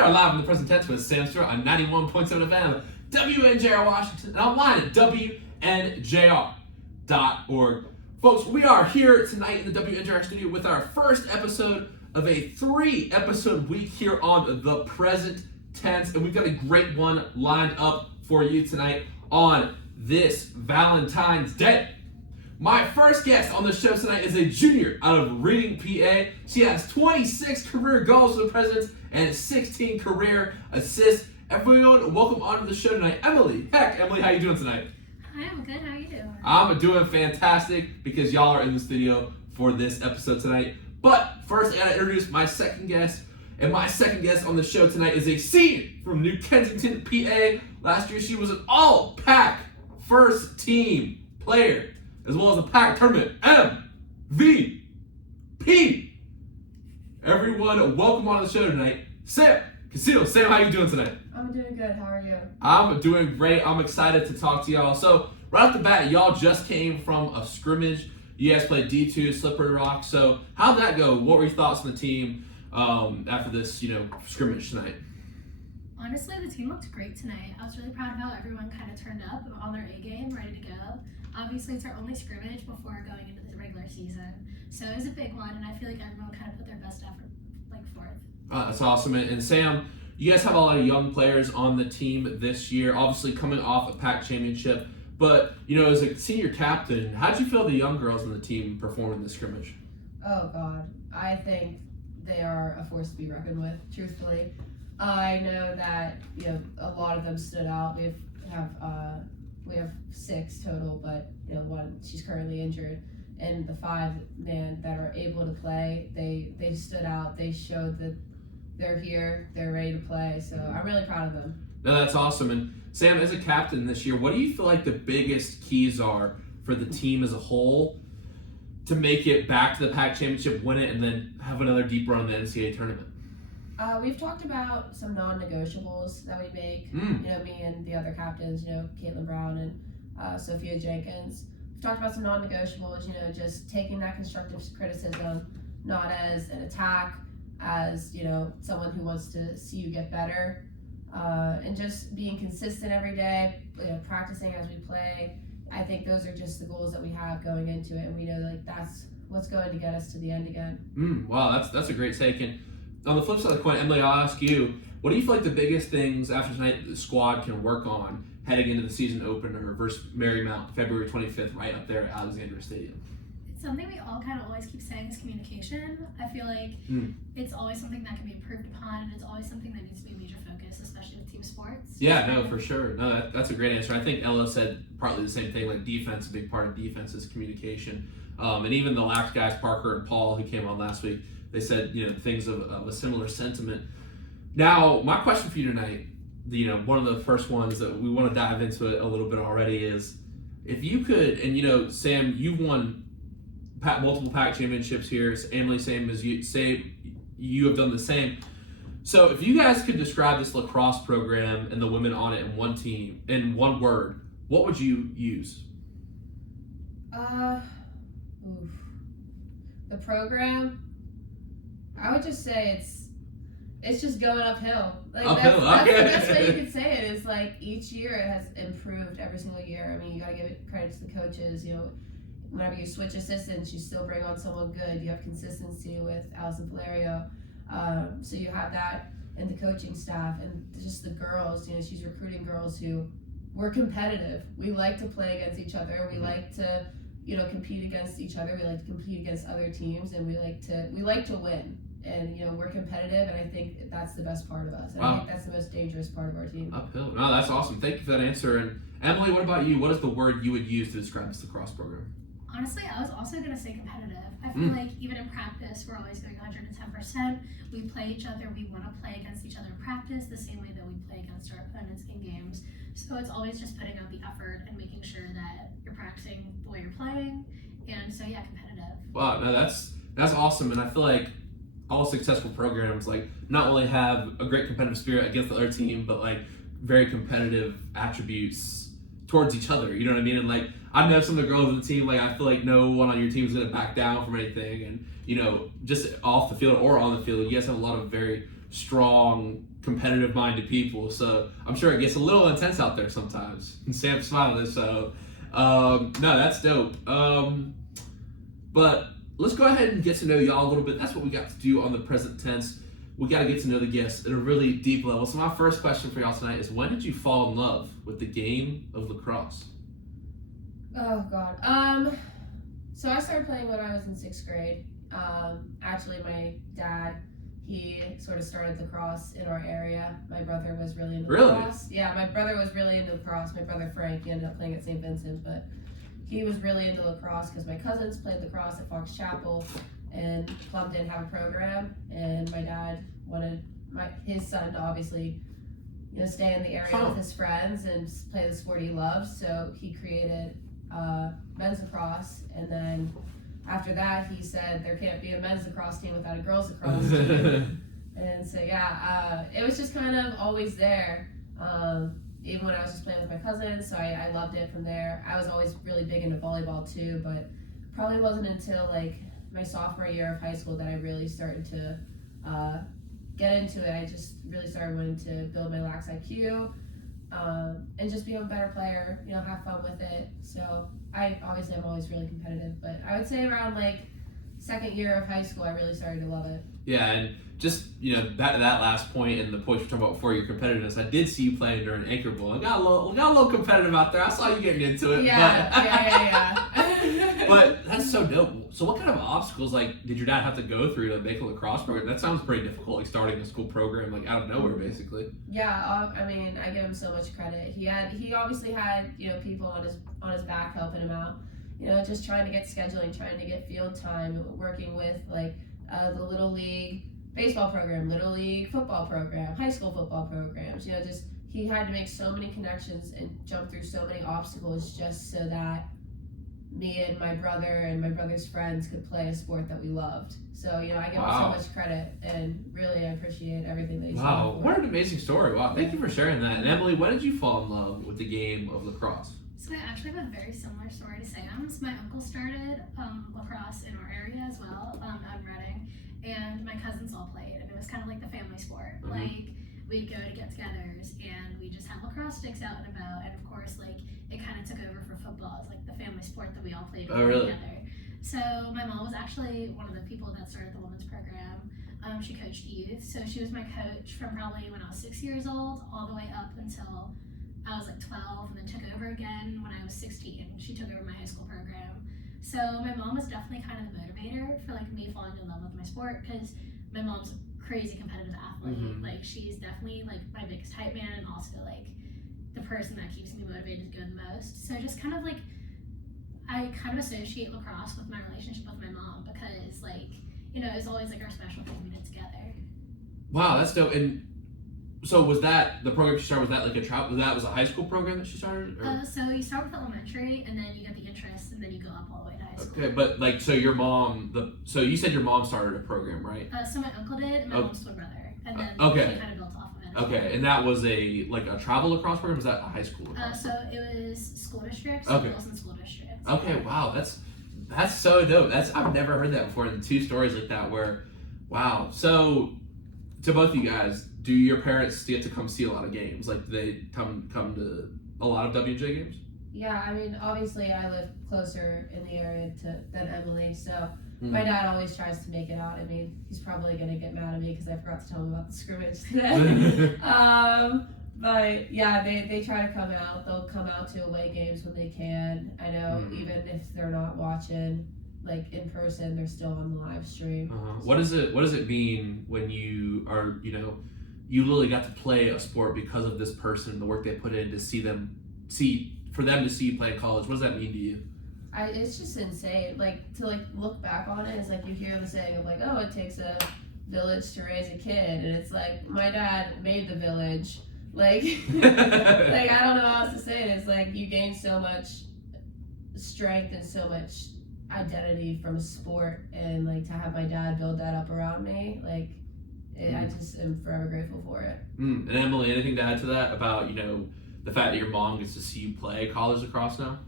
are live in the present tense with Sam Stewart on 91.7 FM, WNJR Washington, and online at WNJR.org. Folks, we are here tonight in the WNJR studio with our first episode of a 3-episode week here on the present tense, and we've got a great one lined up for you tonight on this Valentine's Day. My first guest on the show tonight is a junior out of Reading, PA. She has 26 career goals for the Presidents and 16 career assists. Everyone, welcome onto the show tonight, Emily. Emily, how you doing tonight? Hi, I'm good. How are you doing? I'm doing fantastic because y'all are in the studio for this episode tonight. But first, I gotta introduce my second guest. And my second guest on the show tonight is a senior from New Kensington, PA. Last year, she was an all-PAC first team player, as well as a PAC tournament MVP. Everyone, welcome on the show tonight, Sam Casile. Sam, how you doing tonight? I'm doing good. How are you? I'm doing great. I'm excited to talk to y'all. So, right off the bat, y'all just came from a scrimmage. You guys played D2, Slippery Rock. So, how'd that go? What were your thoughts on the team after this, scrimmage tonight? Honestly, the team looked great tonight. I was really proud of how everyone kind of turned up on their A game, ready to go. Obviously, it's our only scrimmage before going into the regular season. So it was a big one, and I feel like everyone kind of put their best effort forth. That's awesome. And Sam, you guys have a lot of young players on the team this year, obviously coming off a PAC championship. But, as a senior captain, how'd you feel the young girls on the team performed in the scrimmage? Oh, God. I think they are a force to be reckoned with, truthfully. I know that, a lot of them stood out. We have 6 total, but, one, she's currently injured. And the 5 that are able to play, they stood out. They showed that they're here, they're ready to play. So I'm really proud of them. No, that's awesome. And Sam, as a captain this year, what do you feel like the biggest keys are for the team as a whole to make it back to the PAC championship, win it, and then have another deep run in the NCAA tournament? We've talked about some non-negotiables that we make. Me and the other captains, Caitlin Brown and Sophia Jenkins. We've talked about some non-negotiables, just taking that constructive criticism, not as an attack, as, someone who wants to see you get better, and just being consistent every day, practicing as we play. I think those are just the goals that we have going into it, and we know that's what's going to get us to the end again. Wow, that's a great take. And on the flip side of the coin, Emily, I'll ask you, what do you feel like the biggest things after tonight the squad can work on heading into the season opener versus Marymount, February 25th, right up there at Alexandria Stadium? It's something we all kind of always keep saying is communication. I feel like it's always something that can be improved upon, and it's always something that needs to be a major focus, especially with team sports. Yeah, no, for sure. No, that's a great answer. I think Ella said partly the same thing, like defense, a big part of defense is communication. And even the Lax guys, Parker and Paul, who came on last week, they said, things of a similar sentiment. Now, my question for you tonight, one of the first ones that we want to dive into it a little bit already is, if you could, and Sam, you've won multiple PAC championships here. Emily, same as you say, you have done the same. So if you guys could describe this lacrosse program and the women on it in one word, what would you use? The program, I would just say it's just going uphill. Uphill, that's okay. the best way you could say it. Is each year it has improved every single year. I mean, you got to give credit to the coaches. Whenever you switch assistants, you still bring on someone good. You have consistency with Allison Valerio. So you have that in the coaching staff and just the girls. She's recruiting girls who we're competitive. We like to play against each other. We like to, compete against each other. We like to compete against other teams, and we like to win. And we're competitive, and I think that's the best part of us. Wow. I think that's the most dangerous part of our team. Uphill. No, that's awesome. Thank you for that answer. And Emily, what about you? What is the word you would use to describe this lacrosse program? Honestly, I was also going to say competitive. I feel like even in practice, we're always going 110%. We play each other. We want to play against each other in practice the same way that we play against our opponents in games. So it's always just putting out the effort and making sure that you're practicing the way you're playing. And so, yeah, competitive. Wow, no, that's awesome. And I feel like all successful programs not only have a great competitive spirit against the other team, but very competitive attributes towards each other. You know what I mean? And I know some of the girls on the team, I feel like no one on your team is going to back down from anything. And, just off the field or on the field, you guys have a lot of very strong competitive-minded people, so I'm sure it gets a little intense out there sometimes. And Sam's smiling, so no, that's dope. But let's go ahead and get to know y'all a little bit. That's what we got to do on the present tense. We got to get to know the guests at a really deep level. So my first question for y'all tonight is, when did you fall in love with the game of lacrosse? Oh God. So I started playing when I was in 6th grade. Actually, my dad, he sort of started lacrosse in our area. My brother was really into lacrosse. Yeah, my brother was really into lacrosse. My brother Frank, he ended up playing at St. Vincent, but he was really into lacrosse because my cousins played lacrosse at Fox Chapel, and Plum didn't have a program, and my dad wanted his son to obviously, stay in the area with his friends and play the sport he loves. So he created men's lacrosse, and then after that he said there can't be a men's lacrosse team without a girls lacrosse team. And so it was just kind of always there, even when I was just playing with my cousins. So I loved it from there. I was always really big into volleyball too, but probably wasn't until like my sophomore year of high school that I really started to get into it. I just really started wanting to build my lax IQ, and just be a better player, have fun with it. So I'm always really competitive, but I would say around like second year of high school, I really started to love it. Yeah, and just, back to that last point and the point you're talking about before, your competitiveness, I did see you playing during Anchor Bowl. I got a little competitive out there. I saw you getting into it. Yeah. But that's so dope. So what kind of obstacles, did your dad have to go through to make a lacrosse program? That sounds pretty difficult, starting a school program, out of nowhere, basically. Yeah, I give him so much credit. He obviously had, people on his back helping him out. Just trying to get scheduling, trying to get field time, working with, the Little League baseball program, Little League football program, high school football programs. He had to make so many connections and jump through so many obstacles just so that me and my brother's friends could play a sport that we loved. So, I give him so much credit, and really I appreciate everything that he's done. Wow, what an amazing story. Wow, thank you for sharing that. And Emily, when did you fall in love with the game of lacrosse? So I actually have a very similar story to Sam's. My uncle started lacrosse in our area as well, out in Reading, and my cousins all played, and it was kind of like the family sport. Mm-hmm. We'd go to get-togethers, and we just had lacrosse sticks out and about, and of course, it kind of took over for football. It's the family sport that we all played together. So my mom was actually one of the people that started the women's program. She coached youth, so she was my coach from probably when I was 6 years old all the way up until I was 12, and then took over again when I was 16. She took over my high school program. So my mom was definitely kind of the motivator for me falling in love with my sport, because my mom's a crazy competitive athlete. Mm-hmm. She's definitely my biggest hype man, and also the person that keeps me motivated to go the most. So just kind of I kind of associate lacrosse with my relationship with my mom, because it was always our special thing we did together. Wow, that's dope. And so was that the program she started? Was that that was a high school program that she started? So you start with elementary, and then you get the interest, and then you go up all the way to high school. Okay, but so your mom, so you said your mom started a program, right? So my uncle did, and my mom's twin brother, and then okay. she kind of built off of it. Okay, and that was a travel lacrosse program? Was that a high school lacrosse? So it was school districts, girls in school districts. Okay, wow, that's so dope. I've never heard that before, and 2 stories like that where, wow. So to both of you guys, do your parents get to come see a lot of games? Do they come to a lot of WJ games? Yeah, obviously I live closer in the area than Emily, so my dad always tries to make it out. He's probably going to get mad at me because I forgot to tell him about the scrimmage today. But yeah, they try to come out. They'll come out to away games when they can. I know even if they're not watching in person, they're still on the live stream. So. What does it mean when you are, you literally got to play a sport because of this person, the work they put in, for them to see you play in college? What does that mean to you? It's just insane. To look back on it, it's you hear the saying of oh, it takes a village to raise a kid, and it's my dad made the village. I don't know how else to say it. It's you gain so much strength and so much identity from a sport, and to have my dad build that up around me, I just am forever grateful for it. And Emily, anything to add to that about the fact that your mom gets to see you play college lacrosse now?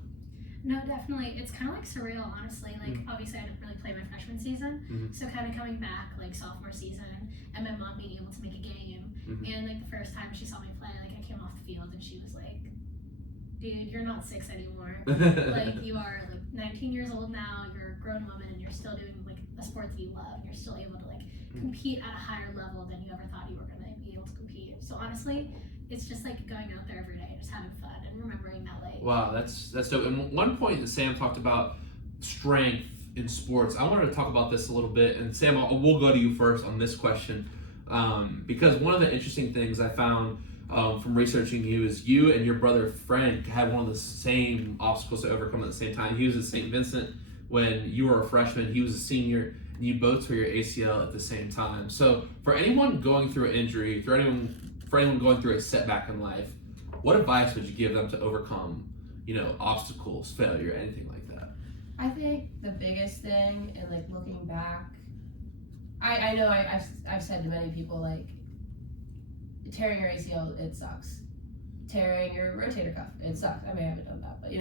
No, definitely. It's kind of like surreal, honestly. Like, obviously, I didn't really play my freshman season, so kind of coming back like sophomore season, and my mom being able to make a game, and like the first time she saw me play, like I came off the field and she was like, "Dude, you're not 6 anymore. Like, you are like 19 years old now. You're a grown woman, and you're still doing like a sport that you love. And you're still able to like compete at a higher level than you ever thought you were going to be able to compete." So honestly, it's just like going out there every day, just having fun and remembering that like. Wow, that's dope. And one point that Sam talked about strength in sports. I wanted to talk about this a little bit, and Sam, we'll go to you first on this question, because one of the interesting things I found from researching you is you and your brother Frank had one of the same obstacles to overcome at the same time. He was at St. Vincent when you were a freshman. He was a senior. And you both tore your ACL at the same time. So for anyone going through an injury, for anyone going through a setback in life, what advice would you give them to overcome, obstacles, failure, anything like that? I think the biggest thing, and like looking back, I know I've said to many people, like, tearing your ACL, it sucks. Tearing your rotator cuff, it sucks. I mean, I haven't done that, but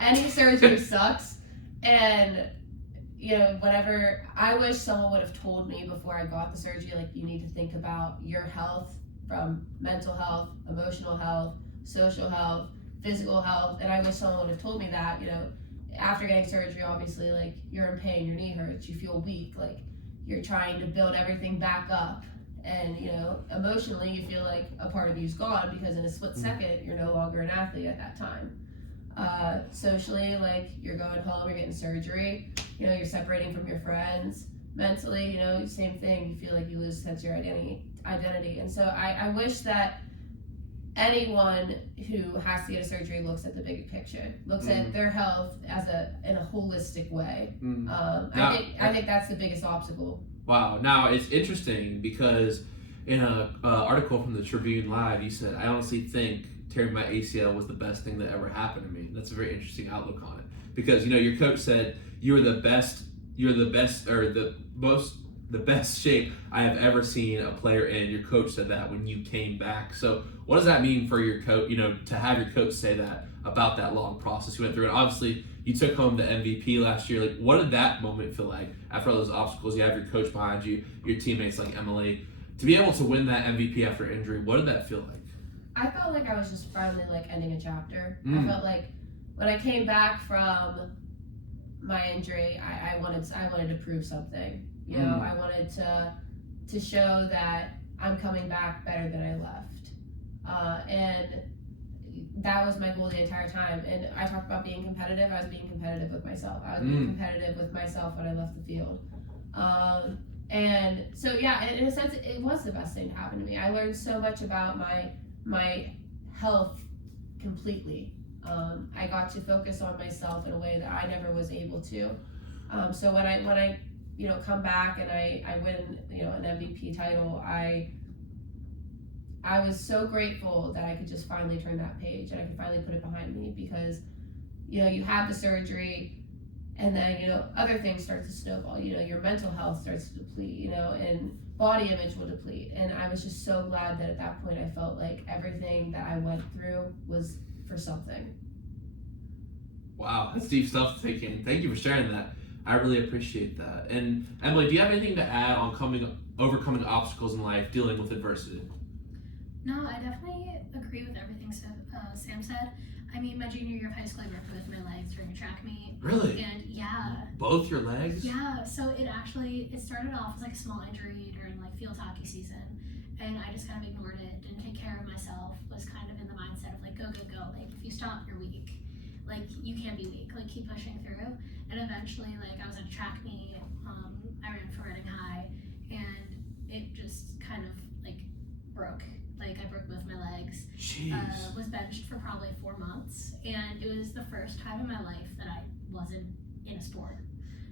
any surgery sucks. And whatever, I wish someone would have told me before I got the surgery, like, you need to think about your health, from mental health, emotional health, social health, physical health. And I wish someone would have told me that, after getting surgery, obviously, like, you're in pain, your knee hurts, you feel weak, like, you're trying to build everything back up. And, emotionally, you feel like a part of you's gone, because in a split second, you're no longer an athlete at that time. Socially, like, you're going home, you're getting surgery, you're separating from your friends. Mentally, same thing, you feel like you lose sense of your identity. And so I wish that anyone who has to get a surgery looks at the big picture, looks at their health in a holistic way. I think that's the biggest obstacle. Wow. Now, it's interesting because in a article from the Tribune Live, you said, "I honestly think tearing my ACL was the best thing that ever happened to me." That's a very interesting outlook on it, because your coach said you're the best, or the best shape I have ever seen a player in. Your coach said that when you came back. So what does that mean for your coach, to have your coach say that about that long process you went through? And obviously you took home the MVP last year. Like, what did that moment feel like after all those obstacles? You have your coach behind you, your teammates like Emily, to be able to win that MVP after injury. What did that feel like? I felt like I was just finally like ending a chapter. I felt like when I came back from my injury, I wanted to prove something. I wanted to show that I'm coming back better than I left. And that was my goal the entire time. And I talked about being competitive. I was being competitive with myself. I was being competitive with myself when I left the field. And so, yeah, in a sense, it was the best thing to happen to me. I learned so much about my health completely. I got to focus on myself in a way that I never was able to. So when I come back and I win an MVP title, I was so grateful that I could just finally turn that page and I could finally put it behind me, because you have the surgery, and then other things start to snowball. Your mental health starts to deplete, and body image will deplete. And I was just so glad that at that point I felt like everything that I went through was for something. Wow, that's deep stuff to take in. Thank you for sharing that. I really appreciate that. And Emily, do you have anything to add on overcoming obstacles in life, dealing with adversity? No, I definitely agree with everything Sam said. I mean, my junior year of high school, I broke both my legs during a track meet. Really? And yeah. Both your legs? Yeah. So it started off as like a small injury during like field hockey season, and I just kind of ignored it, didn't take care of myself, was kind of in the mindset of like go. Like, if you stop, you're weak. Like, you can't be weak. Like, keep pushing through. And eventually, like, I was at a track meet. I ran for Reading High, and it just kind of like broke. Like, I broke both my legs. Was benched for probably 4 months, and it was the first time in my life that I wasn't in a sport,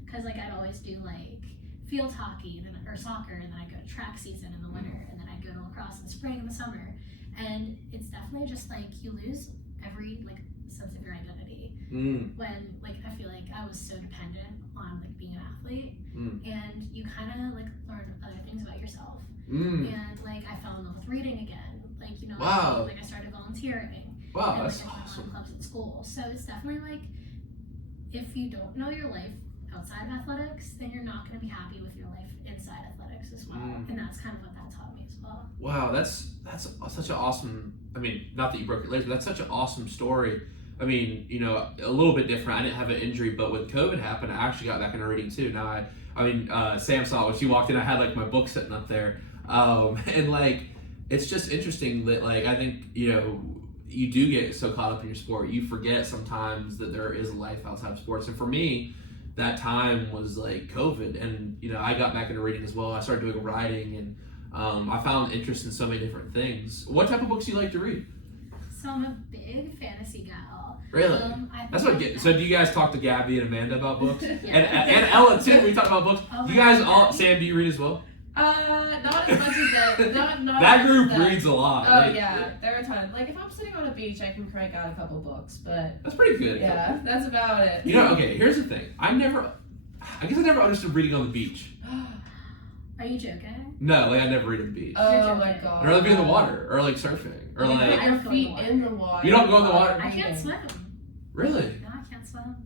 because like I'd always do like field hockey or soccer, and then I'd go to track season in the winter, and then I'd go to lacrosse in the spring and the summer. And it's definitely just like you lose every like sense of your identity when like I feel like I was so dependent on like being an athlete, and you kind of like learn other things about yourself. And like I fell in love with reading again, like Wow. like I started volunteering. Wow, and that's like I joined awesome. clubs at school. So it's definitely like if you don't know your life outside of athletics, then you're not going to be happy with your life inside athletics as well. And that's kind of what that taught me as well. Wow, that's such an awesome. I mean, not that you broke your legs, but that's such an awesome story. I mean, you know, a little bit different. I didn't have an injury, but when COVID happened, I actually got back into reading too. Now, Sam saw it when she walked in. I had like my book sitting up there, and like it's just interesting that like I think you know you do get so caught up in your sport, you forget sometimes that there is a life outside of sports. And for me, that time was like COVID, and you know I got back into reading as well. I started doing writing, and I found interest in so many different things. What type of books do you like to read? So I'm a big fantasy gal. Really? That's what. So do you guys talk to Gabby and Amanda about books? Yeah. And Ella too. We talk about books. Oh, You guys yeah. all. Sam, do you read as well? Not as much as that. Not That as group much as reads a lot. Oh Like, yeah, there are tons. Like if I'm sitting on a beach, I can crank out a couple books, but That's pretty good. yeah, that's about it. You know, okay. Here's the thing. I guess I never understood reading on the beach. Are you joking? No, like I never read on the beach. Oh my god. I'd rather be in the water or like surfing or You like. put your feet in the water. You don't go in the water? I can't swim. Really? No, I can't swim.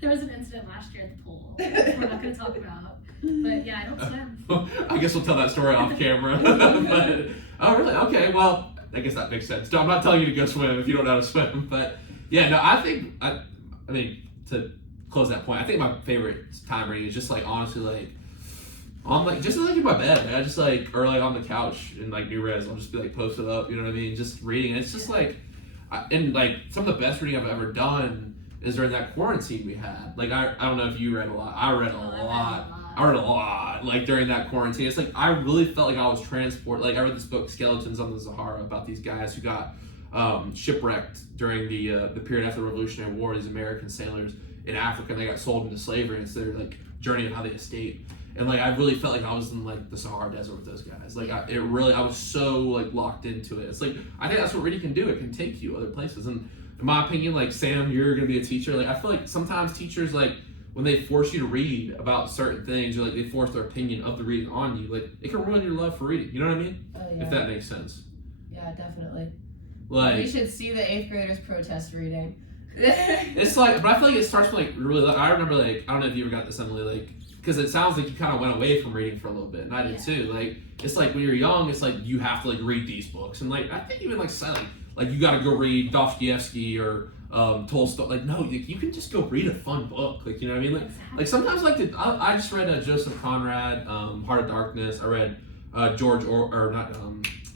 There was an incident last year at the pool, which we're not going to talk about. But yeah, I don't swim. I guess we'll tell that story off camera. But, oh, really? Okay. Well, I guess that makes sense. No, I'm not telling you to go swim if you don't know how to swim. But yeah, no, I mean, to close that point, I think my favorite time reading is just like honestly like on like just like in my bed. Like, I just like or like on the couch in like New Res. I'll just be like posted up. You know what I mean? Just reading. And it's just like, and like some of the best reading I've ever done is during that quarantine we had. Like I don't know if you read a lot. I read a lot. Like during that quarantine. It's like I really felt like I was transported. Like I read this book, Skeletons on the Sahara, about these guys who got shipwrecked during the period after the Revolutionary War. These American sailors in Africa, and they got sold into slavery, and it's their like journey of how they escaped. And like I really felt like I was in like the Sahara Desert with those guys. Like I was so like locked into it. It's like I think that's what reading can do. It can take you other places. And in my opinion, like Sam, you're gonna be a teacher. Like I feel like sometimes teachers like when they force you to read about certain things, or like they force their opinion of the reading on you, like it can ruin your love for reading. You know what I mean? Oh, yeah. If that makes sense. Yeah, definitely. Like you should see the 8th graders protest reading. it's like, but I feel like it starts from like really. Like, I remember like I don't know if you ever got this, Emily. Like because it sounds like you kind of went away from reading for a little bit, and I did too. Like it's like when you're young, it's like you have to like read these books, and like I think even like like you got to go read Dostoevsky or Tolstoy. Like no, you can just go read a fun book. Like you know what I mean? Like sometimes like I just read Joseph Conrad, Heart of Darkness. I read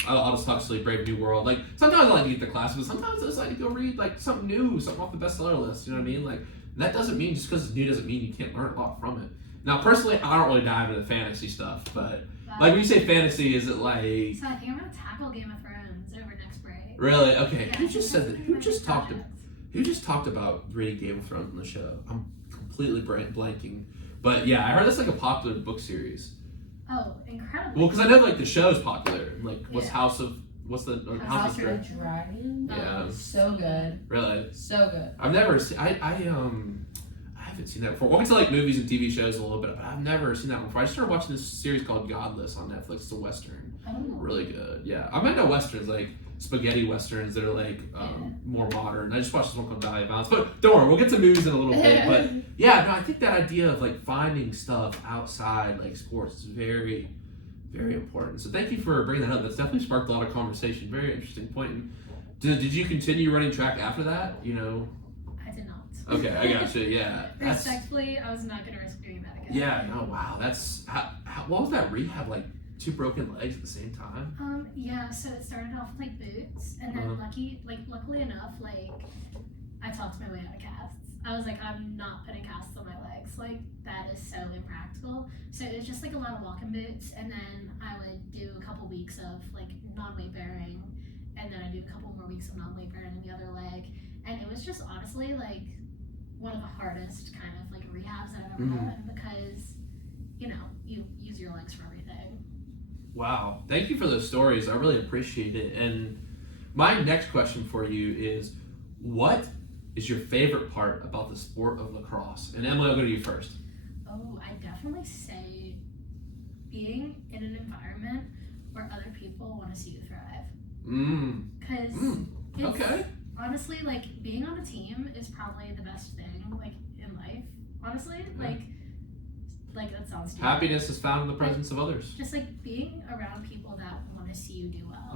Aldous Huxley, Brave New World. Like sometimes I like to get the classics, but sometimes I just like to go read like something new, something off the bestseller list. You know what I mean? Like that doesn't mean just because it's new doesn't mean you can't learn a lot from it. Now personally, I don't really dive into the fantasy stuff, but like when you say fantasy, is it like? So I think I'm gonna tackle Game of Thrones over next break. Really? Okay. Yeah, Who just said that? Who just talked projects. Who just talked about reading Game of Thrones on the show? I'm completely blanking. But yeah, I heard that's like a popular book series. Oh, incredible. Well, because I know like the show's popular. Like what's Yeah. House of House of the Dragon. Yeah. So good. Really? So good. I've never seen. I haven't seen that before. We'll get to like movies and TV shows a little bit, but I've never seen that one before. I just started watching this series called Godless on Netflix. It's a western. Oh. Really good. Yeah, I'm into westerns, like spaghetti westerns that are like more modern. I just watched this one called Valley of Violence, but don't worry, we'll get to movies in a little bit. But yeah, no, I think that idea of like finding stuff outside like sports is very, very important. So thank you for bringing that up. That's definitely sparked a lot of conversation. Very interesting point. And did you continue running track after that? You know. I did not. Okay, I got you. Yeah. Respectfully, I was not gonna risk doing that again. Yeah. No. Wow. That's what was that rehab like? 2 broken legs at the same time? Yeah, so it started off with like boots, and then luckily enough, like I talked my way out of casts. I was like, I'm not putting casts on my legs. Like that is so impractical. So it was just like a lot of walking boots, and then I would do a couple weeks of like non-weight bearing, and then I do a couple more weeks of non-weight bearing in the other leg, and it was just honestly like one of the hardest kind of like rehabs that I've ever done, because you know you use your legs for everything. Wow. Thank you for those stories. I really appreciate it. And my next question for you is, what is your favorite part about the sport of lacrosse? And Emily, I'll go to you first. Oh, I definitely say being in an environment where other people want to see you thrive. Because it's honestly, like, being on a team is probably the best thing, like, in life. Honestly, like that sounds stupid. Happiness is found in the presence of others. Just, like, being around people that want to see you do well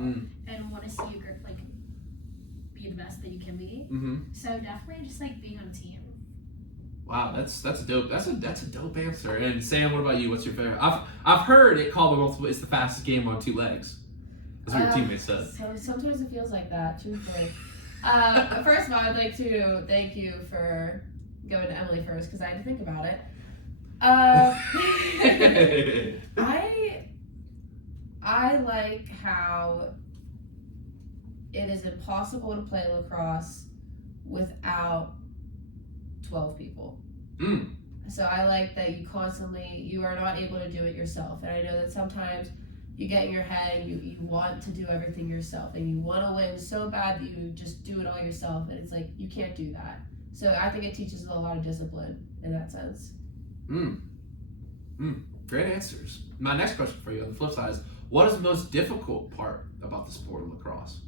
and want to see you, like, be the best that you can be. So definitely just, like, being on a team. Wow, that's dope. That's a dope answer. And Sam, what about you? What's your favorite? I've heard it called multiple. It's the fastest game on 2 legs. That's what your teammates said. So sometimes it feels like that, truthfully. First of all, I'd like to thank you for going to Emily first because I had to think about it. I like how it is impossible to play lacrosse without 12 people. So I like that you are not able to do it yourself. And I know that sometimes you get in your head and you want to do everything yourself and you want to win so bad that you just do it all yourself, and it's like you can't do that. So I think it teaches a lot of discipline in that sense. Great answers. My next question for you on the flip side is, what is the most difficult part about the sport of lacrosse?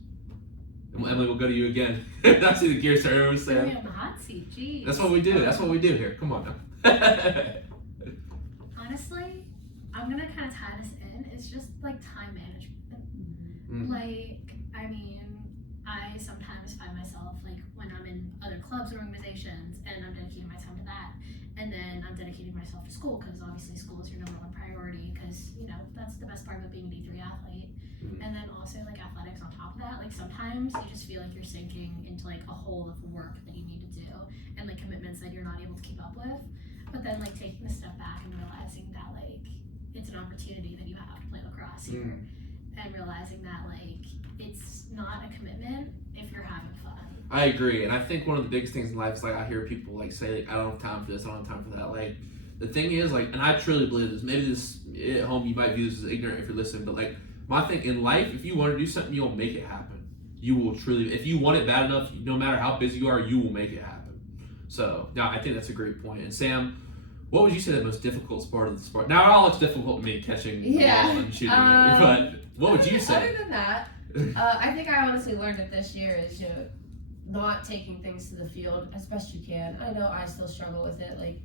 And Emily, we'll go to you again. I see the gears start over, Sam. On the hot seat, geez. That's what we do. That's what we do here. Come on now. Honestly, I'm gonna kind of tie this in. It's just like time management. Like, I mean, I sometimes find myself like when I'm in other clubs or organizations and I'm dedicating my time to that, and then I'm dedicating myself to school because obviously school is your number one priority because, you know, that's the best part about being a D3 athlete. And then also like athletics on top of that. Like sometimes you just feel like you're sinking into like a hole of work that you need to do and like commitments that you're not able to keep up with. But then like taking a step back and realizing that like it's an opportunity that you have to play lacrosse here, and realizing that like it's not a commitment if you're having fun. I agree, and I think one of the biggest things in life is like I hear people like say like, I don't have time for this, I don't have time for that. Like the thing is like, and I truly believe this. Maybe this at home you might view this as ignorant if you're listening, but like my thing in life, if you want to do something, you'll make it happen. You will truly, if you want it bad enough, no matter how busy you are, you will make it happen. So yeah, I think that's a great point. And Sam, what would you say the most difficult part of the sport? Now, all it's difficult to me catching the ball and shooting it, but what would you say? Other than that, I think I honestly learned it this year is, you know, not taking things to the field as best you can. I know I still struggle with it. Like,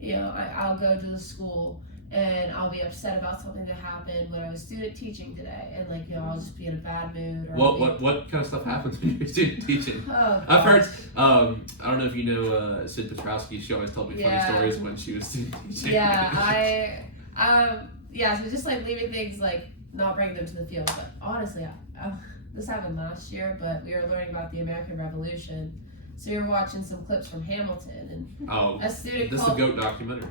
you know, I'll go to the school and I'll be upset about something that happened when I was student teaching today, and like, you know, I'll just be in a bad mood. Or what kind of stuff happens when you're student teaching? Oh, I've heard. I don't know if you know Sid Petrowski. She always told me funny stories when she was student teaching. Yeah, so just like leaving things, like not bringing them to the field. But honestly, this happened last year, but we were learning about the American Revolution. So we were watching some clips from Hamilton, and a student this called... is a GOAT documentary.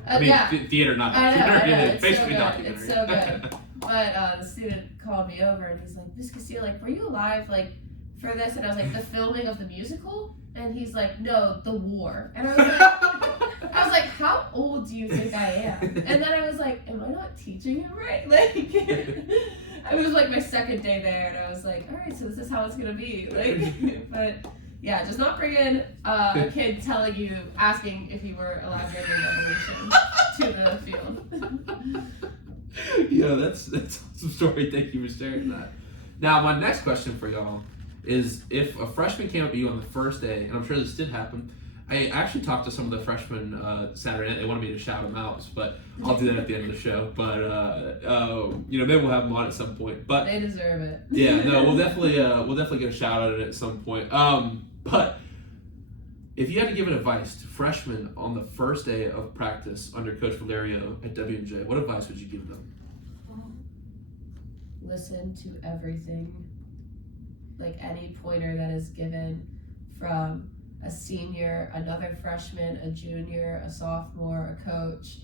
Theater, not I documentary. know, It's basically so documentary. It's so good. But the student called me over, and he's like, Miss Casile, like, were you alive, like, for this? And I was like, the filming of the musical? And he's like, no, the war. And I was like, how old do you think I am? And then I was like, am I not teaching him right? Like, it was like my second day there, and I was like, all right, so this is how it's gonna be. Like, but yeah, just not bring in a kid asking if you were alive during the revolution to the field. Yeah, that's an awesome story. Thank you for sharing that. Now, my next question for y'all is, if a freshman came up to you on the first day, and I'm sure this did happen, I actually talked to some of the freshmen Saturday night. They wanted me to shout them out, but I'll do that at the end of the show. But you know, maybe we'll have them on at some point. But they deserve it. Yeah, no, we'll definitely get a shout out at some point. But if you had to give advice to freshmen on the first day of practice under Coach Valerio at WMJ, what advice would you give them? Listen to everything. Like any pointer that is given from a senior, another freshman, a junior, a sophomore, a coach,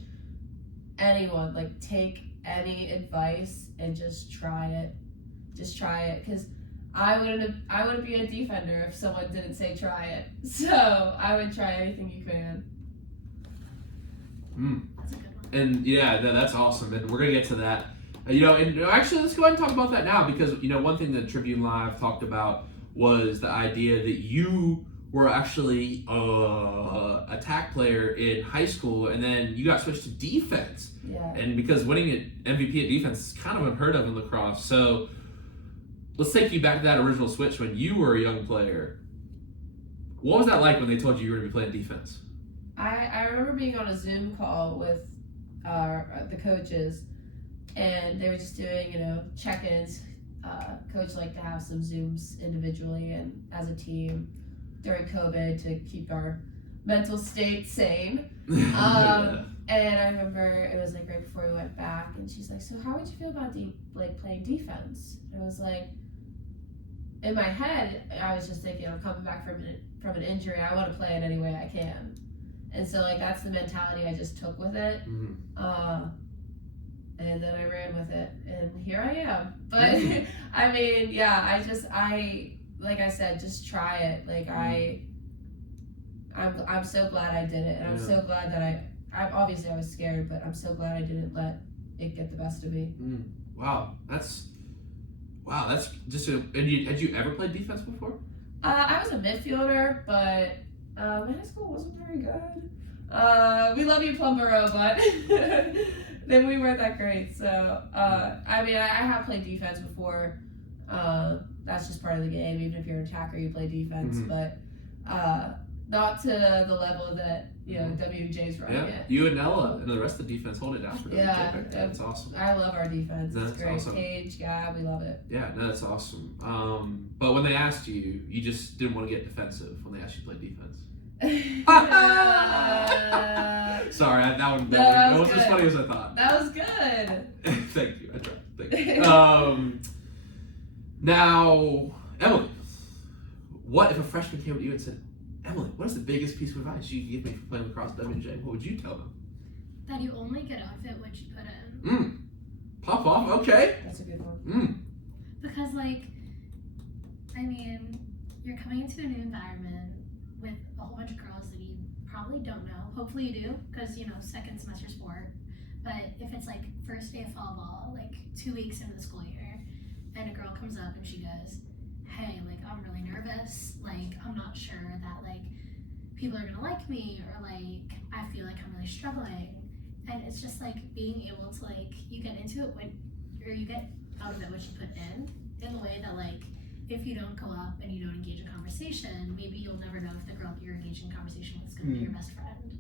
anyone, like take any advice and just try it. Just try it, because I wouldn't be a defender if someone didn't say try it. So I would try anything you can. That's a good one. And yeah, that's awesome. And we're gonna get to that. You know, and actually, let's go ahead and talk about that now, because you know, one thing that Tribune Live talked about was the idea that you were actually a attack player in high school, and then you got switched to defense. Yeah. And because winning at MVP at defense is kind of unheard of in lacrosse. So let's take you back to that original switch when you were a young player. What was that like when they told you you were going to be playing defense? I remember being on a Zoom call with the coaches, and they were just doing, check-ins. Coach liked to have some Zooms individually and as a team during COVID to keep our mental state sane. And I remember it was like right before we went back, and she's like, "So how would you feel about playing defense?" And I was like, in my head, I was just thinking, I'm coming back from an injury. I want to play it any way I can, and so like that's the mentality I just took with it. And then I ran with it, and here I am. But I mean, yeah, I like I said, just try it. Like I'm so glad I did it, and I'm so glad that I obviously I was scared, but I'm so glad I didn't let it get the best of me. Wow, that's just had you ever played defense before? I was a midfielder, but my high school wasn't very good. We love you, Plumborough, but then we weren't that great. So I mean, I have played defense before. That's just part of the game. Even if you're an attacker, you play defense, but not to the level that WJ's running it. You and Ella and the rest of the defense hold it down for WJ. That's awesome. I love our defense. It's great. Awesome. Cage, Gab, we love it. Yeah, no, that's awesome. But when they asked you, you just didn't want to get defensive when they asked you to play defense. Sorry, that wasn't as funny as I thought. That was good. Thank you. I tried. Thank you. Now, Emily, what if a freshman came to you and said, "Emily, what is the biggest piece of advice you could give me for playing lacrosse at WJ?" What would you tell them? That you only get out of it what you put in. Pop off. Okay. That's a good one. Because I mean, you're coming into a new environment with a whole bunch of girls that you probably don't know. Hopefully you do, because second semester sport. But if it's like first day of fall ball, like 2 weeks into the school year, and a girl comes up and she goes, "Hey, like I'm really nervous. Like I'm not sure that like people are gonna like me, or like I feel like I'm really struggling." And it's just like being able to like you get into it you get out of it what you put in the way that like if you don't go up and you don't engage in conversation, maybe you'll never know if the girl that you're engaging in conversation with is gonna be your best friend.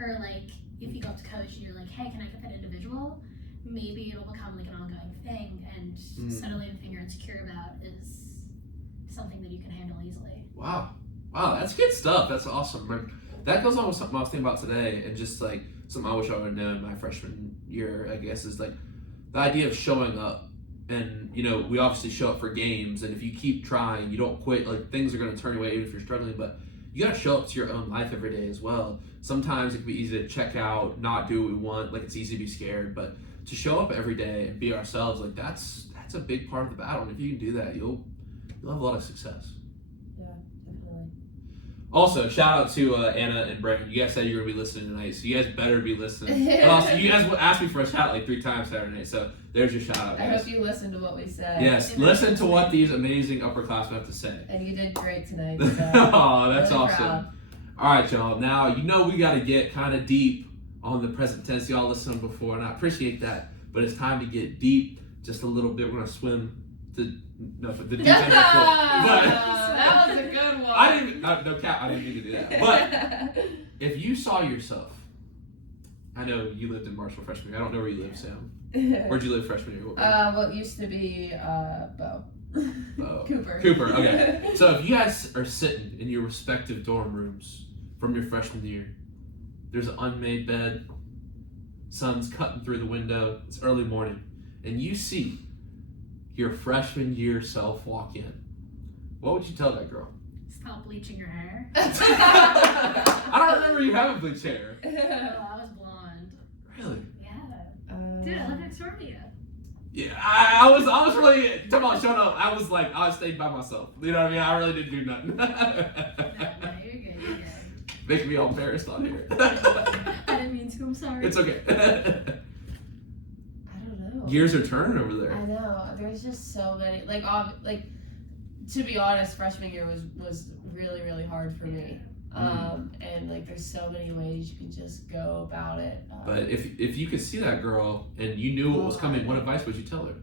Or like if you go up to coach and you're like, "Hey, can I get that individual?" Maybe it'll become like an ongoing thing, and suddenly the thing you're insecure about is something that you can handle easily. Wow, that's good stuff. That's awesome. But that goes on with something I was thinking about today, and just like something I wish I would have known my freshman year, I guess, is like the idea of showing up. And we obviously show up for games, and if you keep trying, you don't quit. Like things are going to turn away even if you're struggling, but you got to show up to your own life every day as well. Sometimes it can be easy to check out, not do what we want. Like it's easy to be scared, but to show up every day and be ourselves, like that's a big part of the battle. And if you can do that, you'll have a lot of success. Yeah, definitely. Also, shout out to Anna and Brandon. You guys said you were going to be listening tonight, so you guys better be listening. And also, you guys asked me for a shout out like 3 times Saturday night, so there's your shout out. I hope you listened to what we said. Yes, listen to what these amazing upperclassmen have to say. And you did great tonight. So oh, that's really awesome. Proud. All right, y'all. Now, we got to get kind of deep on the present tense. Y'all listened before, and I appreciate that, but it's time to get deep just a little bit. We're going to swim the deep end of the pool. That was a good one. I didn't mean to do that. But if you saw yourself, I know you lived in Marshall freshman year. I don't know where you live, Sam. Where'd you live freshman year? What used to be Bo. Cooper. Okay. So if you guys are sitting in your respective dorm rooms from your freshman year, there's an unmade bed, sun's cutting through the window, it's early morning, and you see your freshman year self walk in, what would you tell that girl? Stop bleaching your hair. I don't remember you having bleached hair. Oh, I was blonde. Really? Yeah. Dude, I live next door to you. Yeah, I was really talking about showing up. I stayed by myself. You know what I mean? I really didn't do nothing. No, you're good. Making me all embarrassed on here. I didn't mean to, I'm sorry. It's okay. I don't know. Gears are turning over there. I know. There's just so many. To be honest, freshman year was really, really hard for me. And there's so many ways you can just go about it. But if you could see that girl and you knew what was coming, what advice would you tell her?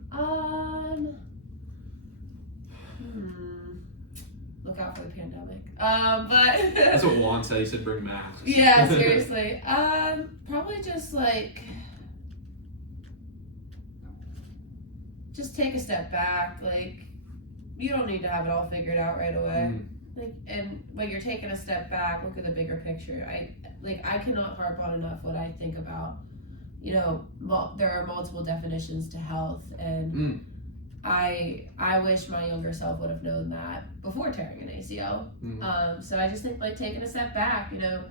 Look out for the pandemic. But That's what Juan said. He said bring masks. yeah, seriously. Probably just like just take a step back. Like you don't need to have it all figured out right away. Like, and when you're taking a step back, look at the bigger picture. I cannot harp on enough what I think about. You know, there are multiple definitions to health, and I wish my younger self would have known that before tearing an ACL. So I just think like taking a step back, you know,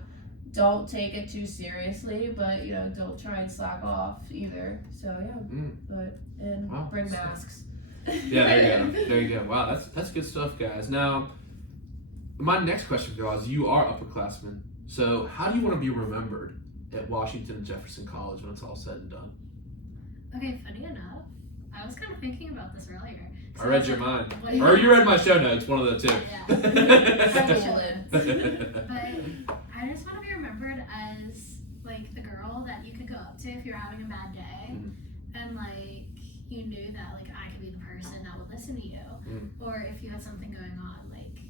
don't take it too seriously, but you know, don't try and slack off either. So yeah, bring masks. Yeah, there you go. Wow, that's good stuff, guys. Now, my next question for y'all is: you are upperclassmen, so how do you want to be remembered at Washington and Jefferson College when it's all said and done? Okay, funny enough, I was kind of thinking about this earlier. I read your mind. Or you read my show notes, one of the two. Yeah. But I just want to be remembered as like the girl that you could go up to if you're having a bad day, and like you knew that like I could be the person that would listen to you, or if you had something going on, like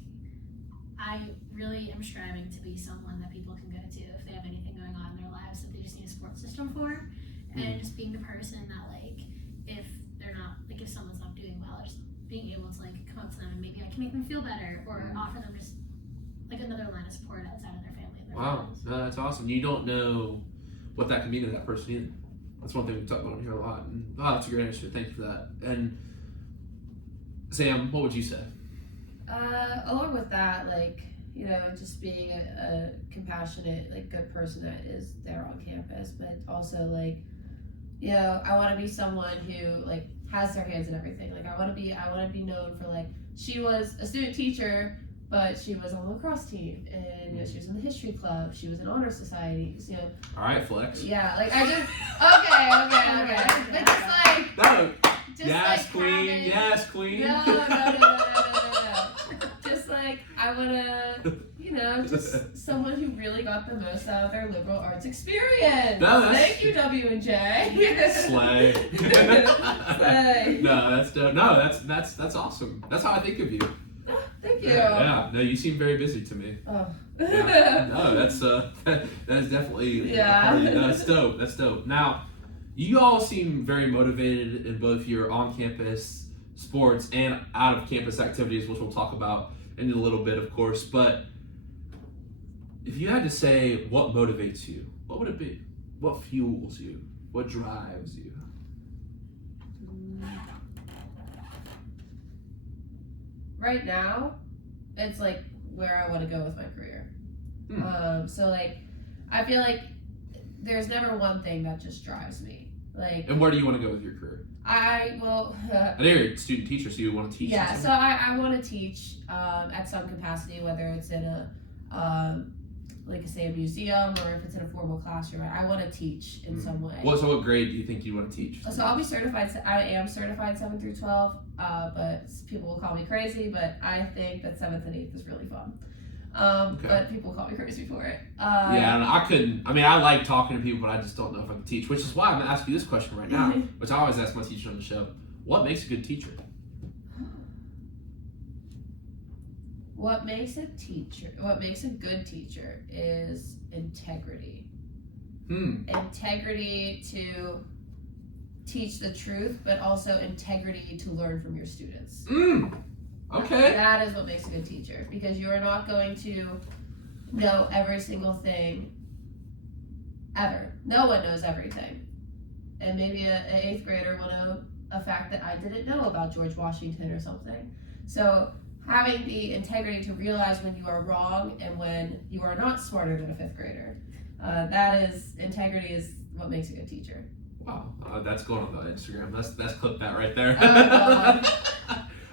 I really am striving to be someone that people can go to if they have anything going on in their lives that they just need a support system for, and just being the person that like if they're not like if someone's not doing well, just being able to like come up to them and maybe I can make them feel better or offer them just like another line of support outside of their family and their friends. No, that's awesome. You don't know what that can mean to that person either. That's one thing we talk about here a lot. And that's a great answer. Thank you for that. And Sam, what would you say? Along with that, like, you know, just being a compassionate, like, good person that is there on campus, but also, like, you know, I want to be someone who, like, has their hands in everything. Like, I want to be known for, like, she was a student teacher, but she was on the lacrosse team, and, you know, she was in the history club, she was in honor societies, you know. All right, flex. Yeah, like, I just, okay. But just, like, no. just, Yes, like, queen. having, Yes, queen. No. Just like I wanna, you know, just someone who really got the most out of their liberal arts experience. No, thank you, W and J. Slay. Slay. No, that's dope. No, that's awesome. That's how I think of you. Thank you. Yeah. No, you seem very busy to me. Oh. Yeah. No, that's that is definitely no, that's dope. That's dope. Now, you all seem very motivated in both your on-campus sports and out-of-campus activities, which we'll talk about in a little bit, of course. But if you had to say what motivates you, what would it be? What fuels you? What drives you? Right now, it's like where I want to go with my career. So like, I feel like there's never one thing that just drives me. Like, and where do you want to go with your career? I know you're a student teacher, so you want to teach. Yeah, so I want to teach at some capacity, whether it's in a like say a museum or if it's in a formal classroom. I want to teach in some way. So what grade do you think you want to teach? So I'll be certified. I am certified 7 through 12, but people will call me crazy. But I think that 7th and 8th is really fun. But people call me crazy for it. Yeah, and I couldn't. I mean, I like talking to people, but I just don't know if I can teach. Which is why I'm gonna ask you this question right now, which I always ask my teacher on the show: what makes a good teacher? What makes a good teacher is integrity. Integrity to teach the truth, but also integrity to learn from your students. Okay. That is what makes a good teacher, because you are not going to know every single thing ever. No one knows everything. And maybe an 8th grader will know a fact that I didn't know about George Washington or something. So having the integrity to realize when you are wrong and when you are not smarter than a 5th grader. Integrity is what makes a good teacher. Wow, that's going on the Instagram. Let's clip that right there.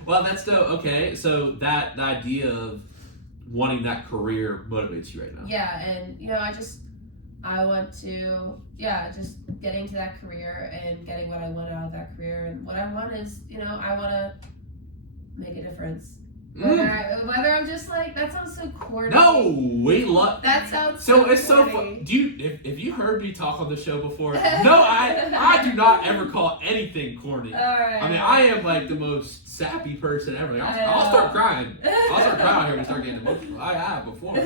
Well, that's dope. Okay, so the idea of wanting that career motivates you right now. Yeah, and you know, I want to, just getting to that career and getting what I want out of that career. And what I want is, you know, I want to make a difference Whether I'm just like, that sounds so corny. No, we love. That sounds so it's so corny. fun. Do you if you heard me talk on the show before? No, I do not ever call anything corny. All right. I mean, I am like the most sappy person ever. Like, I'll start crying. I'll start crying here and start getting emotional. I have before.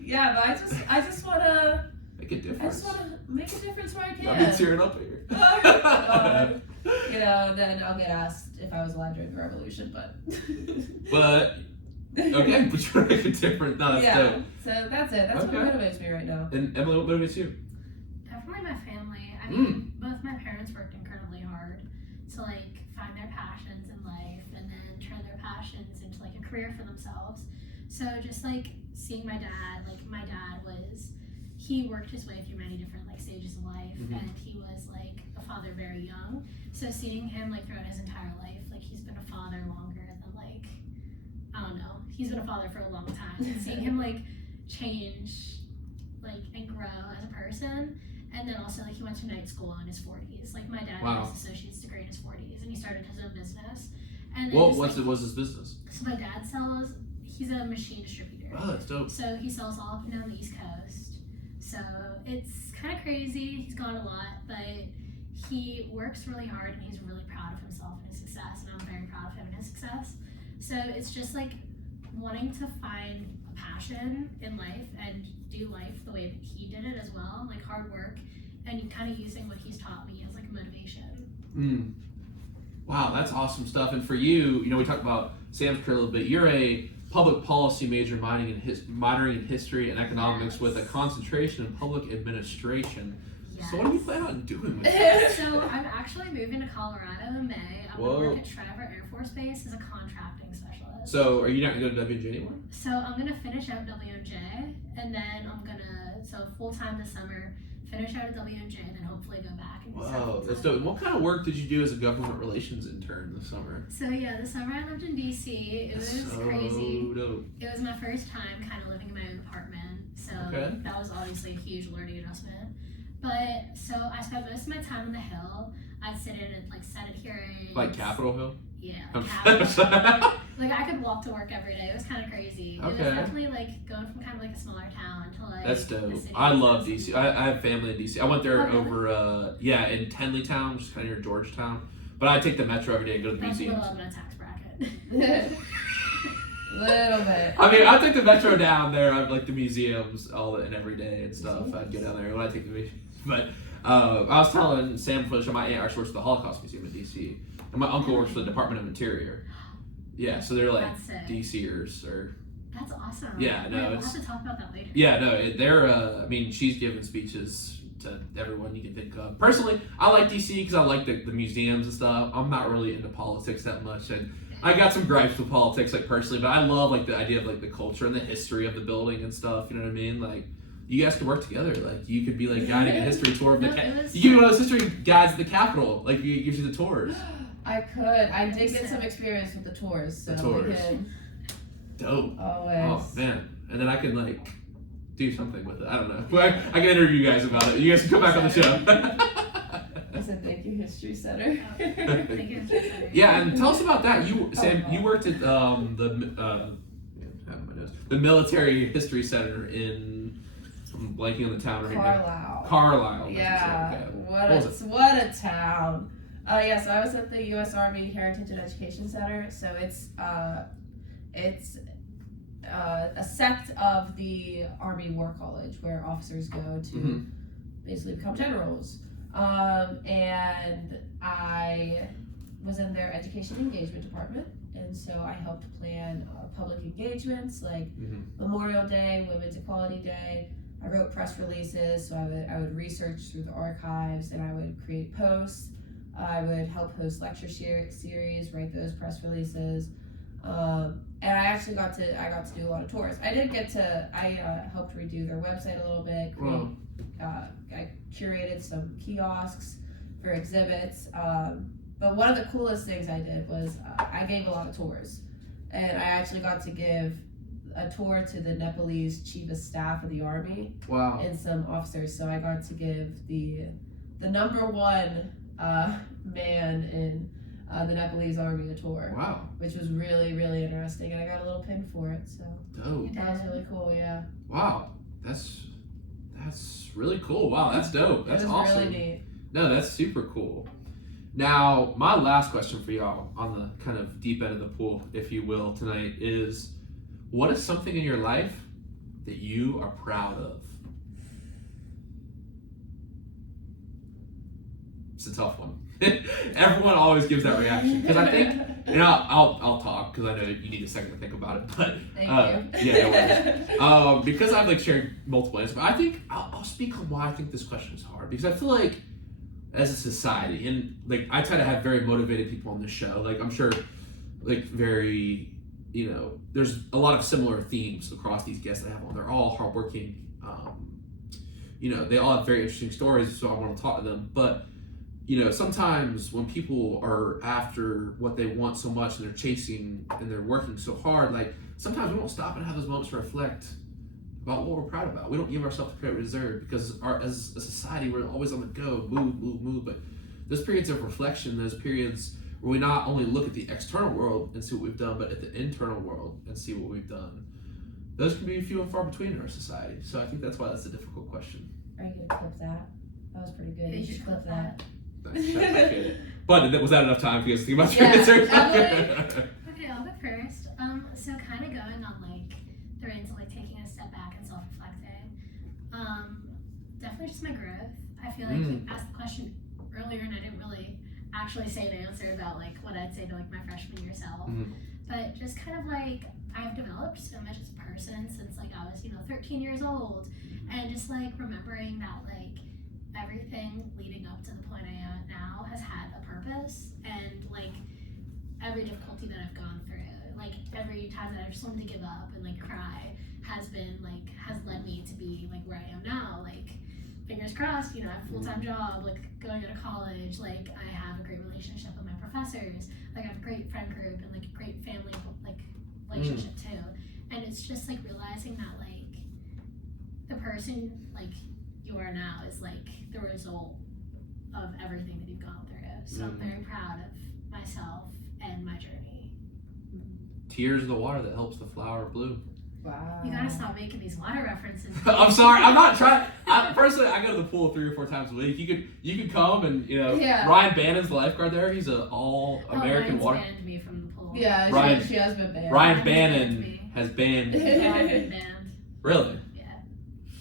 Yeah, but I just want to Make a I difference. just want to make a difference where I can. I've been tearing up here. Oh my God. You know, then I'll get asked if I was alive during the revolution, but. But okay, but you're making a difference. No, that's yeah. dope. So that's it. That's Okay. what motivates me right now. And Emily, what motivates you? Definitely my family. I mean, both my parents worked incredibly hard to like find their passions in life and then turn their passions into like a career for themselves. So just like seeing my dad, he worked his way through many different like stages of life, and he was like a father very young. So seeing him like throughout his entire life, like he's been a father longer than like, I don't know, he's been a father for a long time. And seeing him like change like and grow as a person. And then also like he went to night school in his 40s. Like my dad got his associate's degree in his 40s, and he started his own business. And then What's his business? So my dad he's a machine distributor. Oh, that's dope. So he sells all up and down the East Coast. So it's kind of crazy. He's gone a lot, but he works really hard and he's really proud of himself and his success, and I'm very proud of him and his success. So it's just like wanting to find a passion in life and do life the way that he did it as well, like hard work, and kind of using what he's taught me as like motivation. Wow, that's awesome stuff. And for you, we talked about Sam's career a little bit. You're a public policy major minoring in history and economics with a concentration in public administration. Yes. So what do you plan on doing with that? So I'm actually moving to Colorado in May. I'm going to work at Trevor Air Force Base as a contracting specialist. So are you not going to go to WJ anymore? So I'm going to finish out WJ, and then I'm going to, full-time this summer, finish out at WJ, and then hopefully go back. And Wow, that's dope. And what kind of work did you do as a government relations intern this summer? So yeah, this summer I lived in DC. It was crazy. Dope. It was my first time kind of living in my own apartment. So that was obviously a huge learning adjustment. But so I spent most of my time on the Hill. I'd sit in at like Senate hearings. Like Capitol Hill? Yeah, Capitol Hill. Like I could walk to work every day. It was kind of crazy. It was definitely like going from kind of like a smaller town to like. That's dope. I love DC. I have family in DC. I went there over in Tenleytown, which is kind of near Georgetown. But I take the metro every day and go to the museums. That's a little bit of tax bracket. Little bit. I mean, I take the metro down there. I have like the museums and every day and stuff. I'd go down there when I take the museums. But I was telling Sam before the show, my aunt actually works at the Holocaust Museum in DC, and my uncle works for the Department of Interior. Yeah, so they're like DCers or. That's awesome. Yeah, no, we'll have to talk about that later. Yeah, no, they're. I mean, she's given speeches to everyone you can think of. Personally, I like DC because I like the museums and stuff. I'm not really into politics that much, and I got some gripes with politics, like personally, but I love like the idea of like the culture and the history of the building and stuff. You know what I mean? Like, you guys could work together. Like, you could be like guiding a history tour of you could be one of those history guides at the Capitol. Like, you gives you the tours. I could. I did get some experience with the tours. So the tours. Dope. Always. Oh man, and then I can like do something with it. I don't know. Well, I can interview you guys about it. You guys can come back on the show. I said thank you, History Center. Thank you, History Center. Yeah, and tell us about that. Sam, you worked at the Military History Center in. I'm blanking on the town right now. Carlisle. Yeah. Okay. What a town. So I was at the U.S. Army Heritage and Education Center. So it's a sect of the Army War College where officers go to basically become generals. And I was in their education engagement department, and so I helped plan public engagements like Memorial Day, Women's Equality Day. I wrote press releases, so I would research through the archives, and I would create posts. I would help host lecture series, write those press releases, and I actually got to do a lot of tours. I helped redo their website a little bit. I curated some kiosks for exhibits. But one of the coolest things I did was I gave a lot of tours, and I actually got to give a tour to the Nepalese chief of staff of the army. Wow. And some officers. So I got to give the number one man in the Nepalese Army tour, Wow. which was really, really interesting. And I got a little pin for it, so Dope. that was really cool, yeah. Wow. That's really cool. Wow, that's dope. That's it was awesome. really neat. No, that's super cool. Now, my last question for y'all on the kind of deep end of the pool, if you will, tonight is, what is something in your life that you are proud of? It's a tough one. Everyone always gives that reaction because I think, I'll talk because I know you need a second to think about it. But Thank you. Yeah, no worries. Because I've shared multiple answers, but I think I'll speak on why I think this question is hard because I feel like as a society, and I try to have very motivated people on this show. I'm sure, very, there's a lot of similar themes across these guests that I have on. They're all hardworking. They all have very interesting stories, so I want to talk to them. But sometimes when people are after what they want so much and they're chasing and they're working so hard, sometimes we don't stop and have those moments to reflect about what we're proud about. We don't give ourselves the credit we deserve because as a society, we're always on the go, move. But those periods of reflection, those periods where we not only look at the external world and see what we've done, but at the internal world and see what we've done, those can be few and far between in our society. So I think that's why that's a difficult question. Are you gonna clip that? That was pretty good. You should clip that. Nice. But was that enough time for you guys to think about your Yeah, answers? Okay, I'll go first. So kind of going on the reins of taking a step back and self-reflecting. Definitely just my growth. I feel like you asked the question earlier and I didn't really actually say an answer about what I'd say to my freshman year self. But just kind of I've developed so much as a person since I was 13 years old, and just remembering that everything leading up to the point I am at now has had a purpose, and every difficulty that I've gone through, every time that I just wanted to give up and cry has been has led me to be where I am now. Fingers crossed, I have a full-time job, going to college, I have a great relationship with my professors, I have a great friend group and a great family relationship too. And it's just realizing that the person you are now is the result of everything that you've gone through. So I'm very proud of myself and my journey. Tears are the water that helps the flower bloom. Wow. You gotta stop making these water references. I'm sorry, I'm not trying. Personally, I go to the pool 3 or 4 times a week. You could come and Ryan Bannon's the lifeguard there. He's an all-American water. Ryan's banned me from the pool. Yeah, Ryan- she has been banned. Ryan Bannon has banned. I've been banned. Really? Yeah.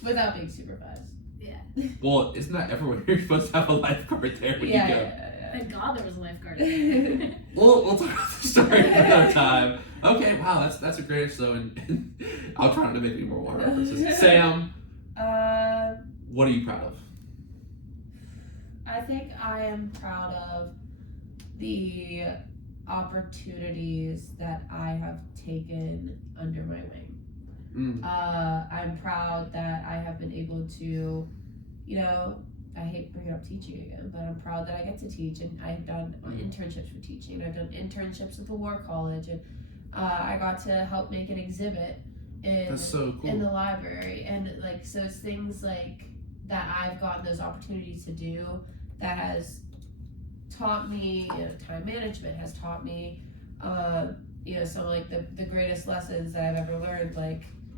Without being supervised. Yeah. Well, isn't that everywhere you're supposed to have a lifeguard there when you go? Yeah. Thank God there was a lifeguard there. We'll talk about the story another time. Okay, wow, that's a great episode, and I'll try not to make any more water references. Sam, what are you proud of? I think I am proud of the opportunities that I have taken under my wing. I'm proud that I have been able to, I hate bringing up teaching again, but I'm proud that I get to teach, and I've done internships for teaching. I've done internships at the War College, and I got to help make an exhibit That's so cool. in the library, and so it's things that I've gotten those opportunities to do that has taught me time management, has taught me some the greatest lessons that I've ever learned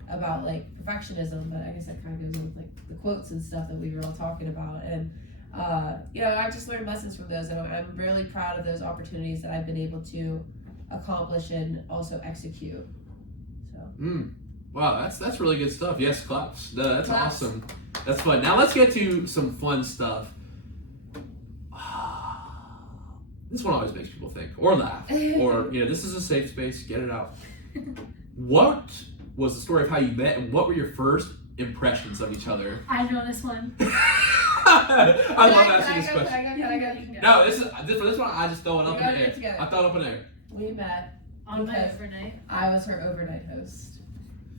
about perfectionism. But I guess that kind of goes with the quotes and stuff that we were all talking about, and I've just learned lessons from those, and I'm really proud of those opportunities that I've been able to accomplish and also execute. So Wow, that's really good stuff. Yes, claps. No, that's Claps. awesome. That's fun. Now let's get to some fun stuff. This one always makes people think or laugh, or this is a safe space. Get it out. What was the story of how you met, and what were your first impressions of each other? I know this one. I love asking this question. Can I go? No, for this one, I just throw it up We in gotta the do it air. together. I throw it up in the air. We met. On my Because overnight. I was her overnight host.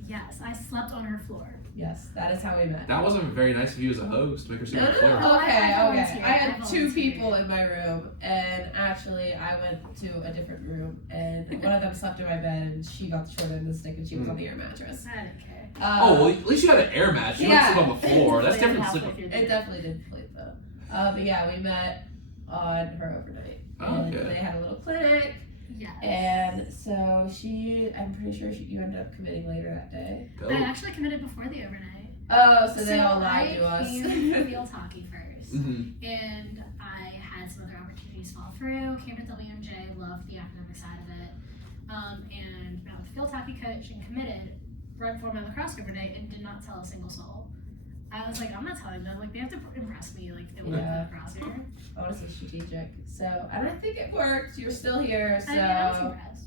Yes, I slept on her floor. Yes, that is how we met. That wasn't very nice of you as a host. Make her sit on the floor. Oh, Okay. I I volunteered. had I 2 volunteered. people in my room, and actually I went to a different room, and one of them slept in my bed, and she got the short end of the stick, and she was on the air mattress. I didn't care. Oh, well, at least you had an air match. You Yeah. don't sleep on the floor. That's different than Halfway sleeping. through the It day. definitely did sleep though. But yeah, we met on her overnight. Oh, And okay. they had a little clinic. Yes. And so I'm pretty sure you ended up committing later that day. Dope. I actually committed before the overnight. Oh, so they all lied to I us. came to field hockey first, Mhm. and I had some other opportunities fall through. Came to WMJ, loved the academic side of it, and met with the field hockey coach and committed right before my lacrosse overnight and did not tell a single soul. I was like, I'm not telling them. Like, they have to impress me. Like, they want to play lacrosse here. I want to say strategic. So, and I think it worked. You're still here. So, I mean, I was impressed.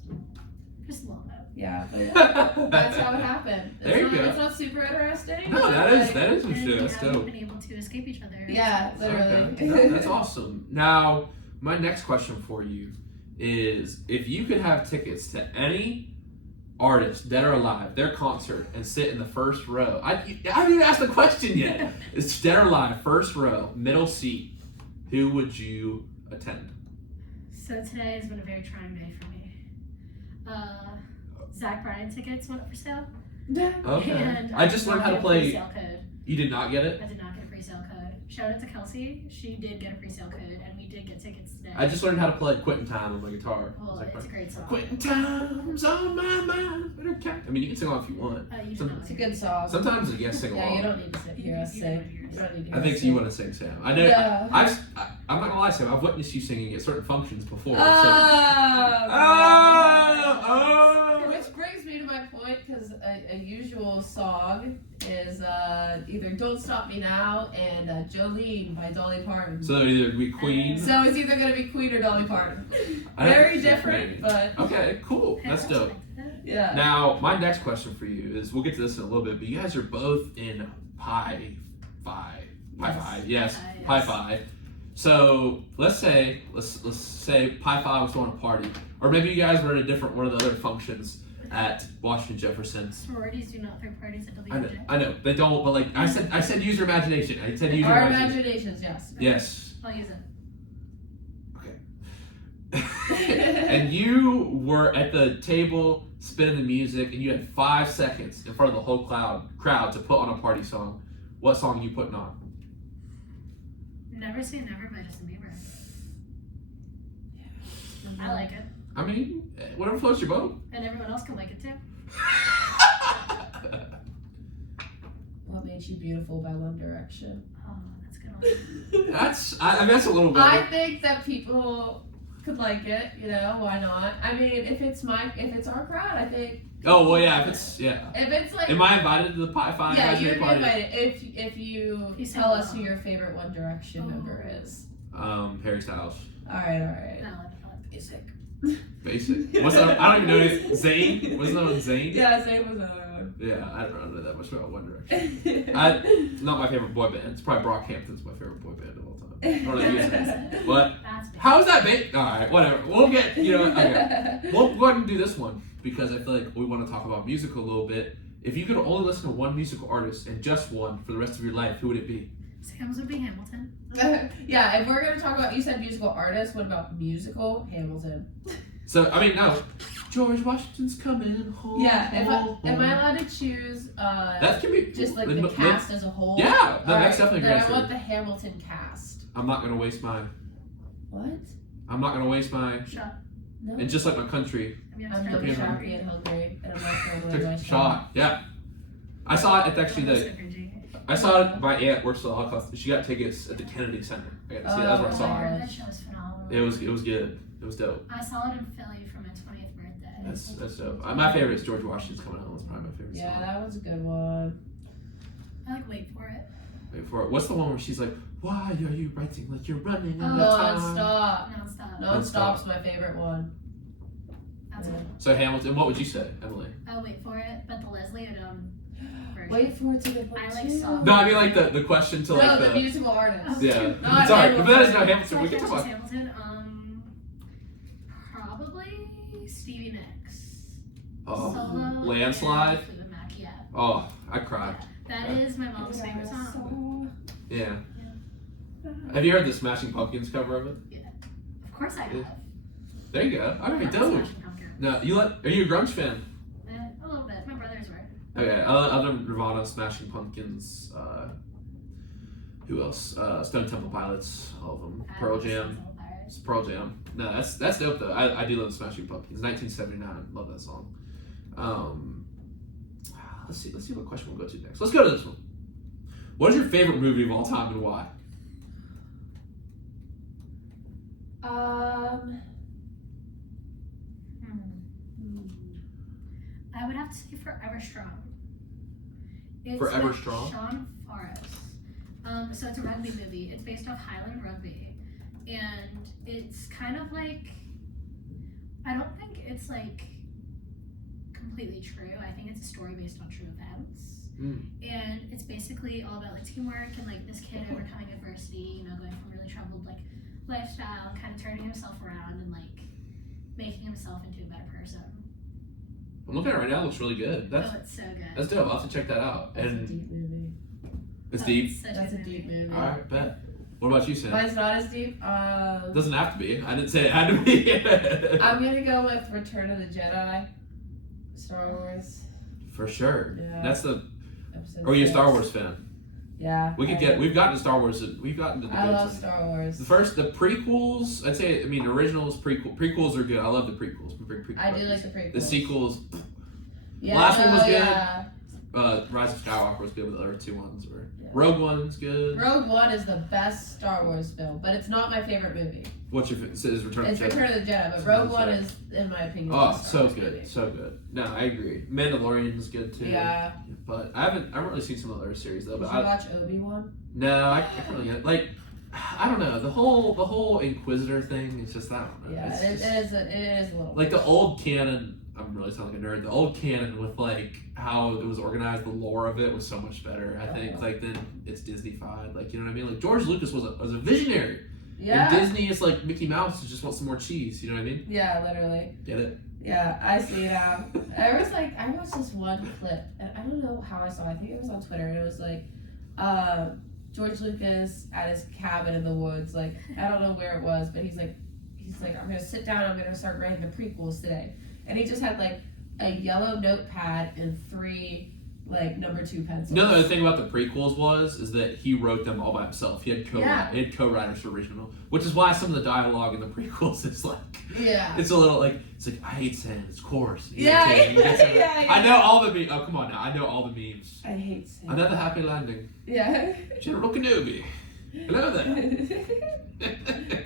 Just a little bit. yeah, but that's how it happened. There you go. It's not super interesting. No, but, that is like, interesting. And we That's haven't dope. been able to escape each other. Yeah, literally. Okay. No, that's awesome. Now, my next question for you is: if you could have tickets to any artist, dead or alive, their concert, and sit in the first row, I haven't even asked the question yet. It's dead or alive, first row, middle seat. Who would you attend? So today has been a very trying day for me. Zach Bryan tickets went up for sale. Okay. And I just learned how to did not get a play. pre-sale code. You did not get it? I did not get a pre-sale code. Shout out to Kelsey. She did get a pre-sale code, and we did get tickets today. I just learned how to play Quitting Time on my guitar. I was Well, like, it's a great song. Quitting Time's on my mind. I mean, you can sing along if you want. You Some- did not It's a hear good it. song. Sometimes you guys sing Yeah, you along. don't need to sit here us You sing. don't need to You don't need to I hear think us you sing. want to sing, Sam. I know. Yeah. I'm not gonna lie, Sam. I've witnessed you singing at certain functions before. Which brings me to my point, because a usual song is either "Don't Stop Me Now" and "Jolene" by Dolly Parton. So either we Queen. So it's either gonna be Queen or Dolly Parton. I don't Very think so, different, maybe. but Okay, cool. I That's dope. respect it. yeah. Now, my next question for you is: we'll get to this in a little bit, but you guys are both in Pi Phi. Yes, Pi, Pi yes. Phi. So let's say Pi Phi was throwing a party, or maybe you guys were at a different one of the other functions at Washington Jefferson. Sororities do not throw parties at WMJ. I know they don't, but like I said, use your imagination. I said use your Our imagination. imaginations, yes. Yes. I'll use it. And you were at the table spinning the music, and you had 5 seconds in front of the whole crowd to put on a party song. What song are you putting on? Never Say Never by Justin Bieber. I like it. I mean, whatever floats your boat. And everyone else can like it too. What Makes You Beautiful by One Direction. Oh, that's a good one. I mean, that's a little bit. I think that people could like it, you know, why not? I mean, if it's our crowd, I think. Oh well, yeah. If it's like. Am I invited to the Pi Phi yeah, advisory you're party? invited if you You say tell us no. who your favorite One Direction member is. Harry Styles. All right. No, I like Basic. Basic. What's that? I don't even know it. Zayn. What's that one? Zayn. Yeah, Zayn was another one. Yeah, I don't know that much about One Direction. Not my favorite boy band. It's probably Brockhampton's my favorite boy band of all time. I don't know if you guys- But That's big. how is that big? All right, whatever. We'll get okay. We'll go ahead and do this one because I feel like we want to talk about music a little bit. If you could only listen to one musical artist and just one for the rest of your life, who would it be? Sam's would be Hamilton. Yeah, if we're gonna talk about, you said musical artists, what about musical? Hamilton. So I mean, no. George Washington's coming home. Yeah, home, am I home. allowed to choose That can be just like Lin- the Lin- cast as a whole? Yeah, that's Alright, definitely a then great I answer. want the Hamilton cast. I'm not gonna waste my. What? I'm not gonna waste my. Shot. No. And just like my country, I mean, I'm I'm double Yeah. happy and hungry, and I'm not throwing away my shot. Yeah, I saw it at actually the. I saw it. My aunt works at the Holocaust. She got tickets at the Kennedy Center. I got to see it. That's where I saw it. That show was phenomenal. It was good. It was dope. I saw it in Philly for my 20th birthday. That's dope. My favorite is George Washington's Coming Home. It's probably my favorite Yeah, song. that was a good one. I like Wait For It. Wait for it. What's the one where she's like, "Why are you writing like you're running out of Oh, time?" Non-stop. Non-stop. Non-stop's my favorite one. That's Yeah. it. So Hamilton, what would you say, Emily? I'll Wait For It, but the Leslie Odom version. Wait for it to get I like songs. No, I mean like the question to like the musical artist. yeah. Not Sorry, Hamilton. but that is not So Hamilton. I We can guess talk it's about. Hamilton. Probably Stevie Nicks. Oh, Solo Landslide. and Fleetwood Mac, yeah. Oh, I cried. That is my mom's favorite song. Yeah. Have you heard the Smashing Pumpkins cover of it? Of course I have. Yeah. There you go. All right, That's dope. Smashing Pumpkins. No, are you a grunge fan? A little bit. My brothers were. Okay, other than Nirvana, Smashing Pumpkins, who else? Stone Temple Pilots, all of them. Pearl Jam. It's Pearl Jam. No, that's dope though. I do love Smashing Pumpkins. 1979. Love that song. Let's see what question we'll go to next. Let's go to this one. What is your favorite movie of all time and why? I would have to say Forever Strong. It's Forever with Strong? Sean Forrest. So it's a rugby movie. It's based off Highland rugby, and it's kind of like, I don't think it's like completely true. I think it's a story based on true events, and it's basically all about like teamwork and like this kid overcoming adversity. You know, going from really troubled like lifestyle, kind of turning himself around and like making himself into a better person. I'm looking at it right now. It looks really good. It's so good. That's dope. I'll have to check that out. That's a deep movie. It's deep. That's a deep movie. All right, bet. What about you, Sam? Mine's not as deep. Doesn't have to be. I didn't say it had to be. I'm gonna go with Return of the Jedi, Star Wars. For sure. Yeah. That's the. Episode Or are you a 6. Star Wars fan? Yeah. We've gotten to Star Wars. We've gotten to. I love Star Wars. The prequels. I'd say. I mean, originals, prequels are good. I love the prequels. I do like the prequels. The sequels. Yeah, Last one was good. Yeah. Rise of Skywalker was good, but the other two ones were. Yeah. Rogue One's good. Rogue One is the best Star Wars film, but it's not my favorite movie. What's your? Is Return of It's the Jedi? Return of the Jedi, but Rogue One is, in my opinion, the Oh, best Star so Wars good, movie. so good. No, I agree. Mandalorian's good too. Yeah. But I haven't really seen some of the other series though. Did But you watch Obi-Wan? No, I can't really get it. Like, I don't know. The whole Inquisitor thing is just, I don't know. Yeah, It's it is a little. like the old canon. I'm really sounding like a nerd. The old canon with like how it was organized, the lore of it was so much better. I think like then it's Disney-fied. Like, you know what I mean? Like George Lucas was a visionary. Yeah. And Disney is like Mickey Mouse who just wants some more cheese. You know what I mean? Yeah, literally. Get it? Yeah, I see now. I watched this one clip, and I don't know how I saw it. I think it was on Twitter, and it was like, George Lucas at his cabin in the woods. Like, I don't know where it was, but he's like, I'm gonna sit down. I'm gonna start writing the prequels today, and he just had like a yellow notepad and 3 like number 2 pencils. No, the other thing about the prequels is that he wrote them all by himself. He had co-writers for original, which is why some of the dialogue in the prequels is like, it's a little like, it's like, I hate sand, it's coarse. Yeah. I know all the memes. Oh, come on now, I know all the memes. I hate sand. Another happy landing. Yeah. General Kenobi. Hello there.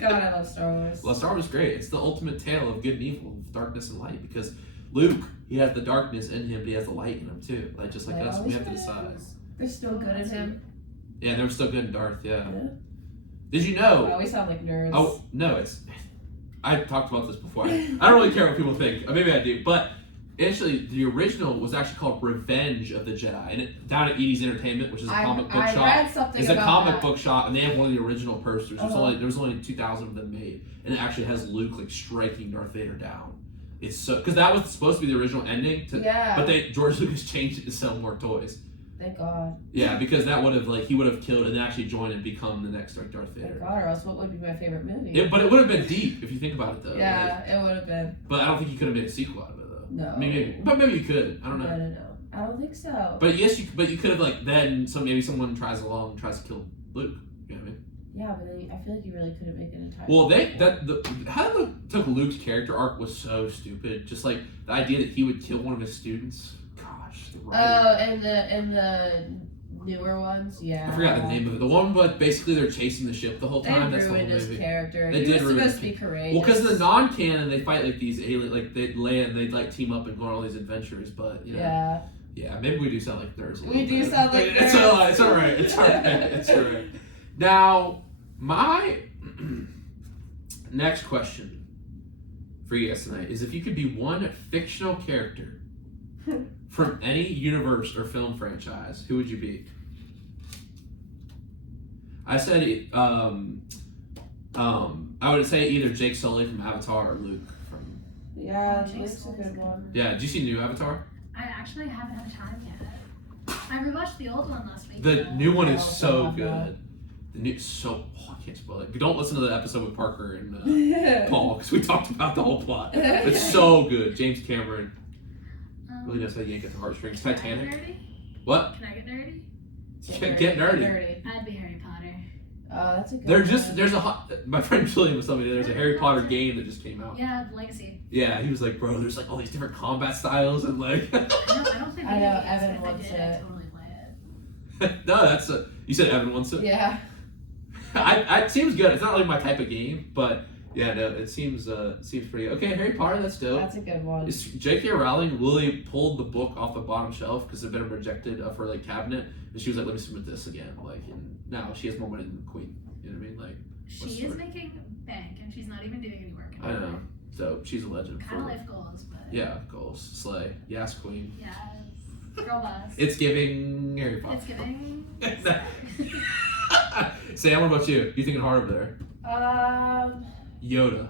God, I love Star Wars. Well, Star Wars is great. It's the ultimate tale of good and evil, of darkness and light, because Luke, he has the darkness in him, but he has the light in him too. Like just like us, we have to decide. They're still good at him. Yeah, they were still good in Darth. Yeah. Yeah. Did you know? Oh, we sound like nerds. Oh no, it's. I talked about this before. I don't really care what people think. Maybe I do, but actually, the original was actually called Revenge of the Jedi, and down at Edie's Entertainment, which is a comic book shop. I read something It's a about comic that. book shop, and they have one of the original posters. Uh-huh. There was only 2,000 of them made, and it actually has Luke like striking Darth Vader down. It's so because that was supposed to be the original ending. But George Lucas changed it to sell more toys. Thank God. Yeah, because that would have he would have killed and actually joined and become the next Darth Vader. Thank God, or else what would be my favorite movie? But it would have been deep if you think about it though. Yeah, it would have been. But I don't think you could have made a sequel out of it though. No. Maybe you could. I don't know. No. I don't think so. But yes, you could have maybe someone tries to kill Luke. You know what I mean? Yeah, but then I feel like you really couldn't make an entire. Well, how they took Luke's character arc was so stupid. Just like the idea that he would kill one of his students. Gosh. And the newer ones, yeah. I forgot the name of it. The one, but basically they're chasing the ship the whole time. They That's the whole ruined his movie. character. They He did was ruin supposed his to be courageous. Well, because in the non-canon they fight like these alien, like they land, they like team up and go on all these adventures. But you know, yeah, maybe we do sound like nerds. We do sound like nerds. It's all right. It's all right. It's all right. Now, my next question for you guys tonight is: if you could be one fictional character from any universe or film franchise, who would you be? I said, I would say either Jake Sully from Avatar or Luke from. Yeah, Luke's a good one. Yeah, did you see the new Avatar? I actually haven't had time yet. I rewatched the old one last week. The new one is I so love good. that. The new I can't spoil it. Don't listen to the episode with Parker and Paul because we talked about the whole plot. It's so good. James Cameron really knows how to yank at the heartstrings. Titanic. Can I get nerdy? What? Can I get nerdy? Get nerdy. I'd be Harry Potter. Oh, that's a good There's my friend Julian was telling me there's a Harry Potter game that just came out. Yeah, Legacy. Yeah, he was like, bro, there's like all these different combat styles and like. I don't think I know, games, Evan but if wants I did, it. I'd totally play it. No, that's you said Evan wants it. Yeah. It seems good. It's not like my type of game, but yeah, no, it seems pretty good. Okay, Harry Potter, that's dope. That's a good one. Is J.K. Rowling really pulled the book off the bottom shelf because it had been rejected of her like cabinet, and she was like, "Let me submit this again." Like, and now she has more money than the Queen. You know what I mean? Like, She is making bank, and she's not even doing any work. I know. So she's a legend. Kind of life goals, but Yeah, goals. Slay. Yes, Queen. yes, girl boss. It's giving Harry Potter. It's giving. Sam, what about you? You thinking hard over there? Yoda.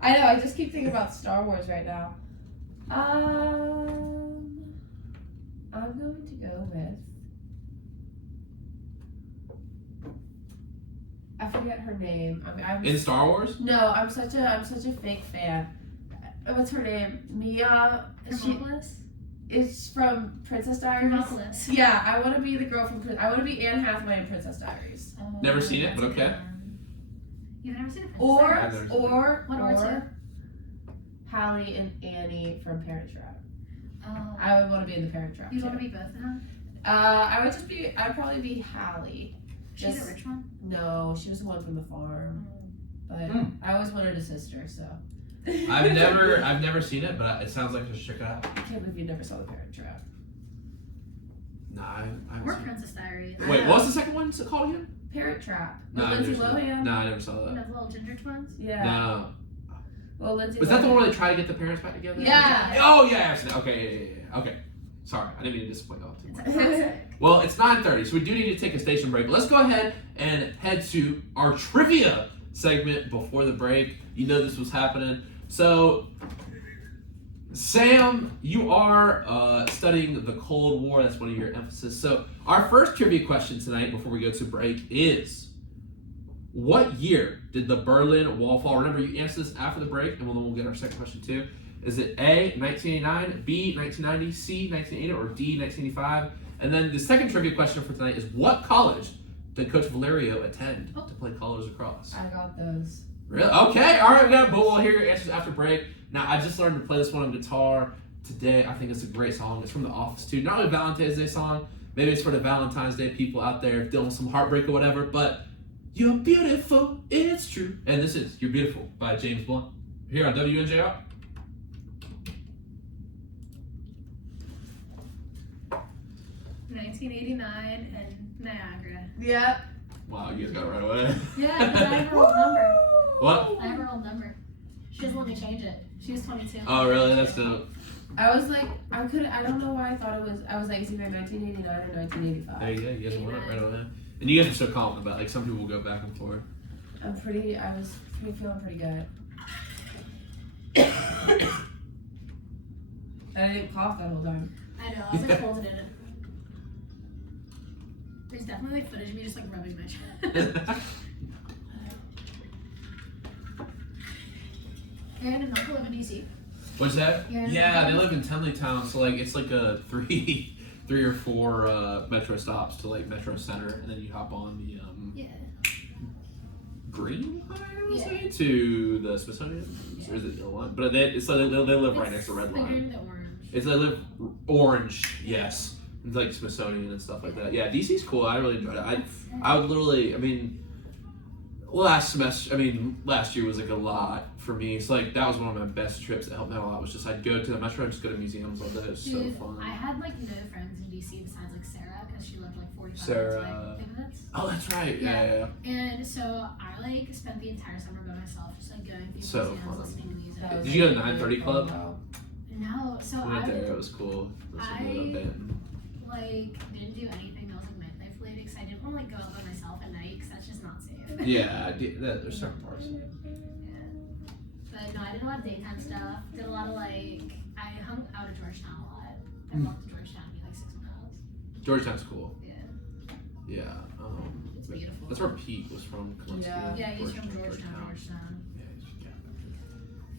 I know. I just keep thinking about Star Wars right now. I'm going to go with. I forget her name. I'm In Star Wars? No, I'm such a fake fan. What's her name? Mia. Hermopolis? Is from Princess Diaries. Hermopolis. Yeah, I want to be the girl from. I want to be Anne Hathaway in Princess Diaries. Never seen it, That's but a good okay. one. You've never seen it? Or I've never seen it. or Hallie and Annie from Parent Trap. Oh. I would want to be in the Parent Trap. You too. want to be both of them? I'd probably be Hallie. She's Just- a rich one. No, she was the one from the farm. But I always wanted a sister, so. I've never seen it, but it sounds like I should check it out. I can't believe you never saw the Parent Trap. Nah, I haven't Or seen Princess Diaries. it. Wait, what was the second one called again? Parent Trap. No, With I Lindsay never saw that. Lohan. No, I never saw You that. know the little ginger twins? Yeah. No. Well, Lindsay. Was that the Lohan- one where they try to get the parents back together? Yeah. Oh yeah, I've seen it. Okay, yeah. Okay. Sorry, I didn't mean to disappoint y'all too It's much. a classic. Well, it's 9:30, so we do need to take a station break. Let's go ahead and head to our trivia segment before the break. You know this was happening. So, Sam, you are studying the Cold War. That's one of your emphasis. So, our first trivia question tonight before we go to break is, what year did the Berlin Wall fall? Remember, you answer this after the break, and then we'll get our second question too. Is it A, 1989, B, 1990, C, 1980, or D, 1985? And then the second trivia question for tonight is, what college did Coach Valerio attend to play Colors Across? I got those. Really? Okay, all right, but we'll hear your answers after break. Now, I just learned to play this one on guitar today. I think it's a great song. It's from The Office, too. Not only a Valentine's Day song, maybe it's for the Valentine's Day people out there dealing with some heartbreak or whatever, but you're beautiful, it's true. And this is You're Beautiful by James Blunt. Here on WNJR. $1989 and Niagara. Yep. Wow, you guys got it right away. Yeah, because I have her old number. What? I have her old number. She doesn't let me change it. She was 22. Oh, really? That's dope. I was like, I don't know why I thought it was. I was like, it's either 1989 or 1985. There you go. You guys won it right on that. And you guys are so confident about it. Like, some people go back and forth. I was feeling pretty good. And I didn't cough that whole time. I know. I was like holding it. There's definitely like footage of me just like rubbing my chest. Aaron and Uncle live in DC. What's that? Yeah, Yeah, they live in Tenleytown, so like it's like a three or four metro stops to like Metro Center, and then you hop on the Yeah. Green Line, I would Yeah. say, to the Smithsonian, or is it the one? But it's like they live right next to Red The Line. green, the orange. It's they live orange, yes. It's like Smithsonian and stuff like that. Yeah, DC's cool. I really enjoyed it. I would literally, I mean, last year was like a lot for me. It's like that was one of my best trips that helped me out a lot. Was just I'd go to the metro and just go to museums all day. It was so Dude, fun. I had like no friends in DC besides like Sarah because she lived like 45 Sarah. minutes away. Minutes. Oh, that's right. Yeah. And so I like spent the entire summer by myself, just like going through So museums, fun. listening to music. That was Did you go to really 9:30 fun, Club? though. No, so We went I there. It was cool. It was I- a bit. like didn't do anything that was like nightlife related because I didn't want to like go out by myself at night because that's just not safe. Yeah, there's certain parts. Yeah. But no, I did a lot of daytime stuff. Did a lot of like I hung out at Georgetown a lot. I walked to Georgetown to be like 6 miles. Georgetown's cool. Yeah. Yeah. It's beautiful. That's where Pete was from. Yeah. Yeah, he's from Georgetown.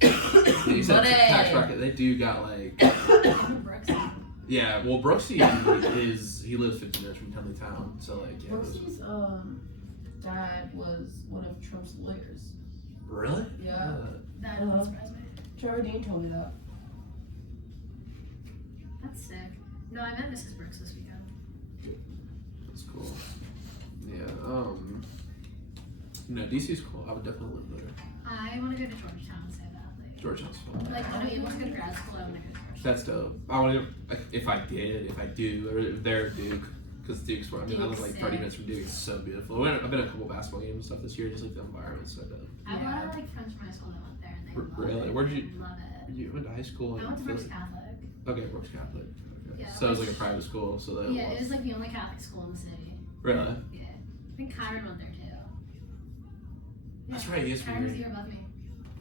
Yeah, he said Buddy. tax bracket. They do got like. Brooks. Yeah, well, Brooksy he lives 15 minutes from Tenleytown, so like yeah. Brooksie's dad was one of Trump's lawyers. Really? Yeah. That doesn't surprise me. Trevor Dean told me that. That's sick. No, I met Mrs. Brooks this weekend. That's cool. Yeah. DC's cool. I would definitely live there. I want to go to Georgetown so badly. Georgetown's fun. Like, when I want to go to grad school, I want to go to Georgetown. That's dope. I want to, if I do, or if they're Duke, because Duke's where I live like 30 minutes from Duke. It's so beautiful. I've been to a couple basketball games and stuff this year, just like the environment's so dope. I have a lot of like friends from high school that went there, and they love Really? it. Where did you? Love it. You went to high school? I went to Brooks Catholic. Okay, Brooks Catholic. Okay. Yeah, So it was like a private school. So that Yeah, it was like the only Catholic school in the city. Really? Yeah. I think Kyron went there too. Yeah. That's right. Yes, Kyron was a year above me.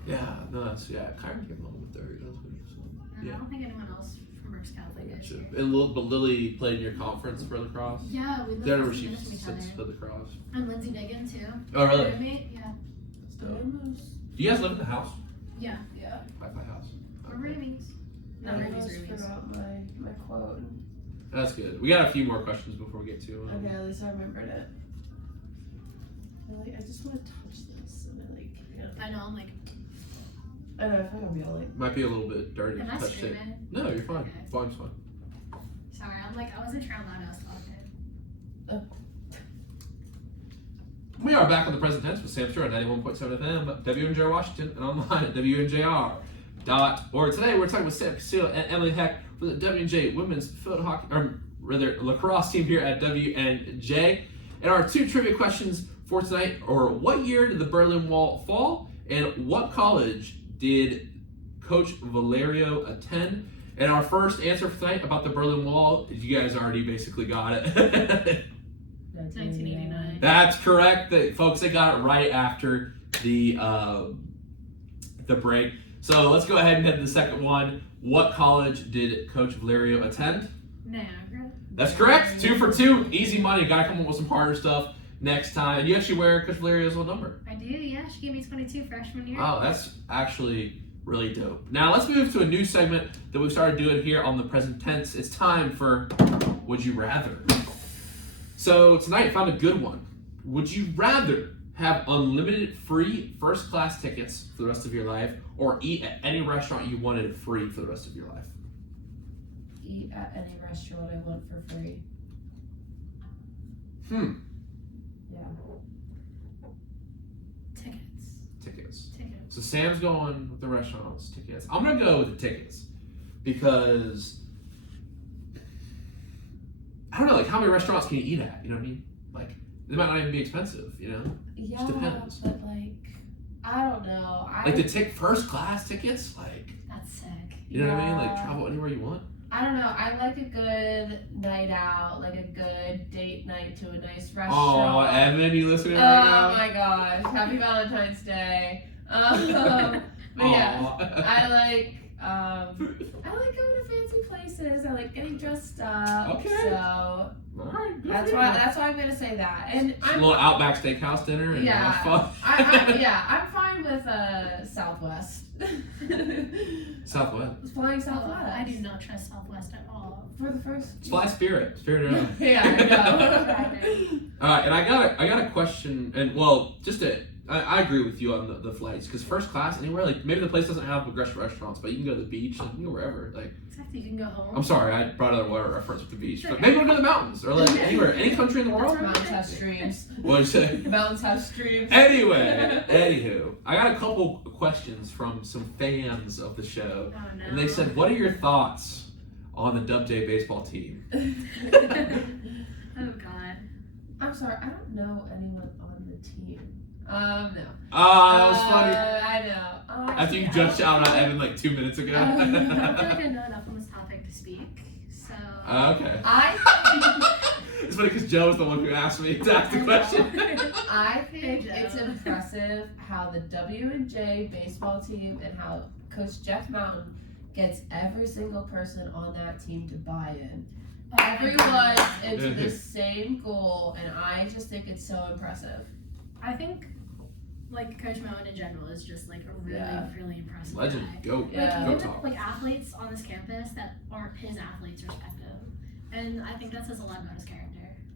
Yeah. No, that's Kyron came along with third. That's good. And Yeah. I don't think anyone else from Brooks Catholic is here. And but Lily played in your conference for lacrosse. Yeah, we Is that lived where 15 she minutes from each sits for other. lacrosse? And Lindsay Diggin too. Oh, really? My roommate, yeah. That's dope. Do you guys live in the house? Yeah. Yeah. Wi-Fi house. We're roomies. I Not roomies, almost roomies. forgot my quote. That's good. We got a few more questions before we get to. Okay, at least I remembered it. I just want to touch this, and I know, I'm like, I know, I think I'll be all like. Might be a little bit dirty. am I Touch tape. screaming? No, you're fine. Okay. Fine's fine. Sorry, I'm like, I wasn't sure how loud I was talking. We are back on the present tense with Sam Stewart on 91.7 FM, WNJR Washington, and online at WNJR.org. Today we're talking with Sam Casile and Emily Heck for the WNJ women's field hockey, or rather lacrosse team here at WNJ. And our two trivia questions for tonight are: what year did the Berlin Wall fall, and what college did Coach Valerio attend? And our first answer for tonight about the Berlin Wall, you guys already basically got it. 1989. That's correct, folks. They got it right after the break. So let's go ahead and head to the second one. What college did Coach Valerio attend? Niagara. That's correct. 2 for 2. Easy money. Got to come up with some harder stuff next time. And you actually wear Coach Valerio's old number. I do, yeah. She gave me 22 freshman year. Oh, that's actually really dope. Now let's move to a new segment that we've started doing here on the present tense. It's time for Would You Rather. So tonight I found a good one. Would you rather have unlimited free first class tickets for the rest of your life, or eat at any restaurant you wanted free for the rest of your life? Eat at any restaurant I want for free. Yeah. Tickets. So Sam's going with the restaurants, tickets. I'm gonna go with the tickets because I don't know, like how many restaurants can you eat at? You know what I mean? Like they might not even be expensive, you know? Yeah, Just depends. but like, I don't know. Like the first class tickets, like That's sick. you know what I mean? Like travel anywhere you want. I don't know. I like a good night out, like a good date night to a nice restaurant. Oh, Evan, you listening right now? Oh my gosh! Happy Valentine's Day. But yeah, I like going to fancy places. I like getting dressed up. Okay. So All right, good that's for why you. I'm gonna say that. And Just a I'm little Outback Steakhouse dinner and Yeah. fun. I'm fine with Southwest. Southwest. Flying Southwest. I do not trust Southwest at all. For the first. Fly Spirit. Spirit Airlines. Yeah, I know. All right, and I got a question, and well, I agree with you on the flights, because first class anywhere, like maybe the place doesn't have restaurants, but you can go to the beach, and you can go wherever. Like, Exactly, you can go home. I'm sorry, I brought another water reference with the beach, but Okay. maybe we'll go to the mountains or like anywhere, any country in the world. Mountains have streams. What'd you say? Mountains have streams. Anyway, anywho, I got a couple questions from some fans of the show, Oh no. and they said, "What are your thoughts on the Dubjay baseball team?" Oh god. I'm sorry, I don't know anyone on the team. No. Ah, that was funny. I know. After you just shouted out Evan like 2 minutes ago. I feel like I know enough on this topic to speak, so. Okay. I It's funny because Joe was the one who asked me to ask the question. I think Joe. it's impressive how the W&J baseball team and how Coach Jeff Mountain gets every single person on that team to buy in. Everyone into the same goal, and I just think it's so impressive. I think, like, Coach Mountain in general is just, like, a really, really impressive Legend. guy. Go. Like, Yeah. Go even, talk. like, athletes on this campus that aren't his athletes respect him. And I think that says a lot about his character.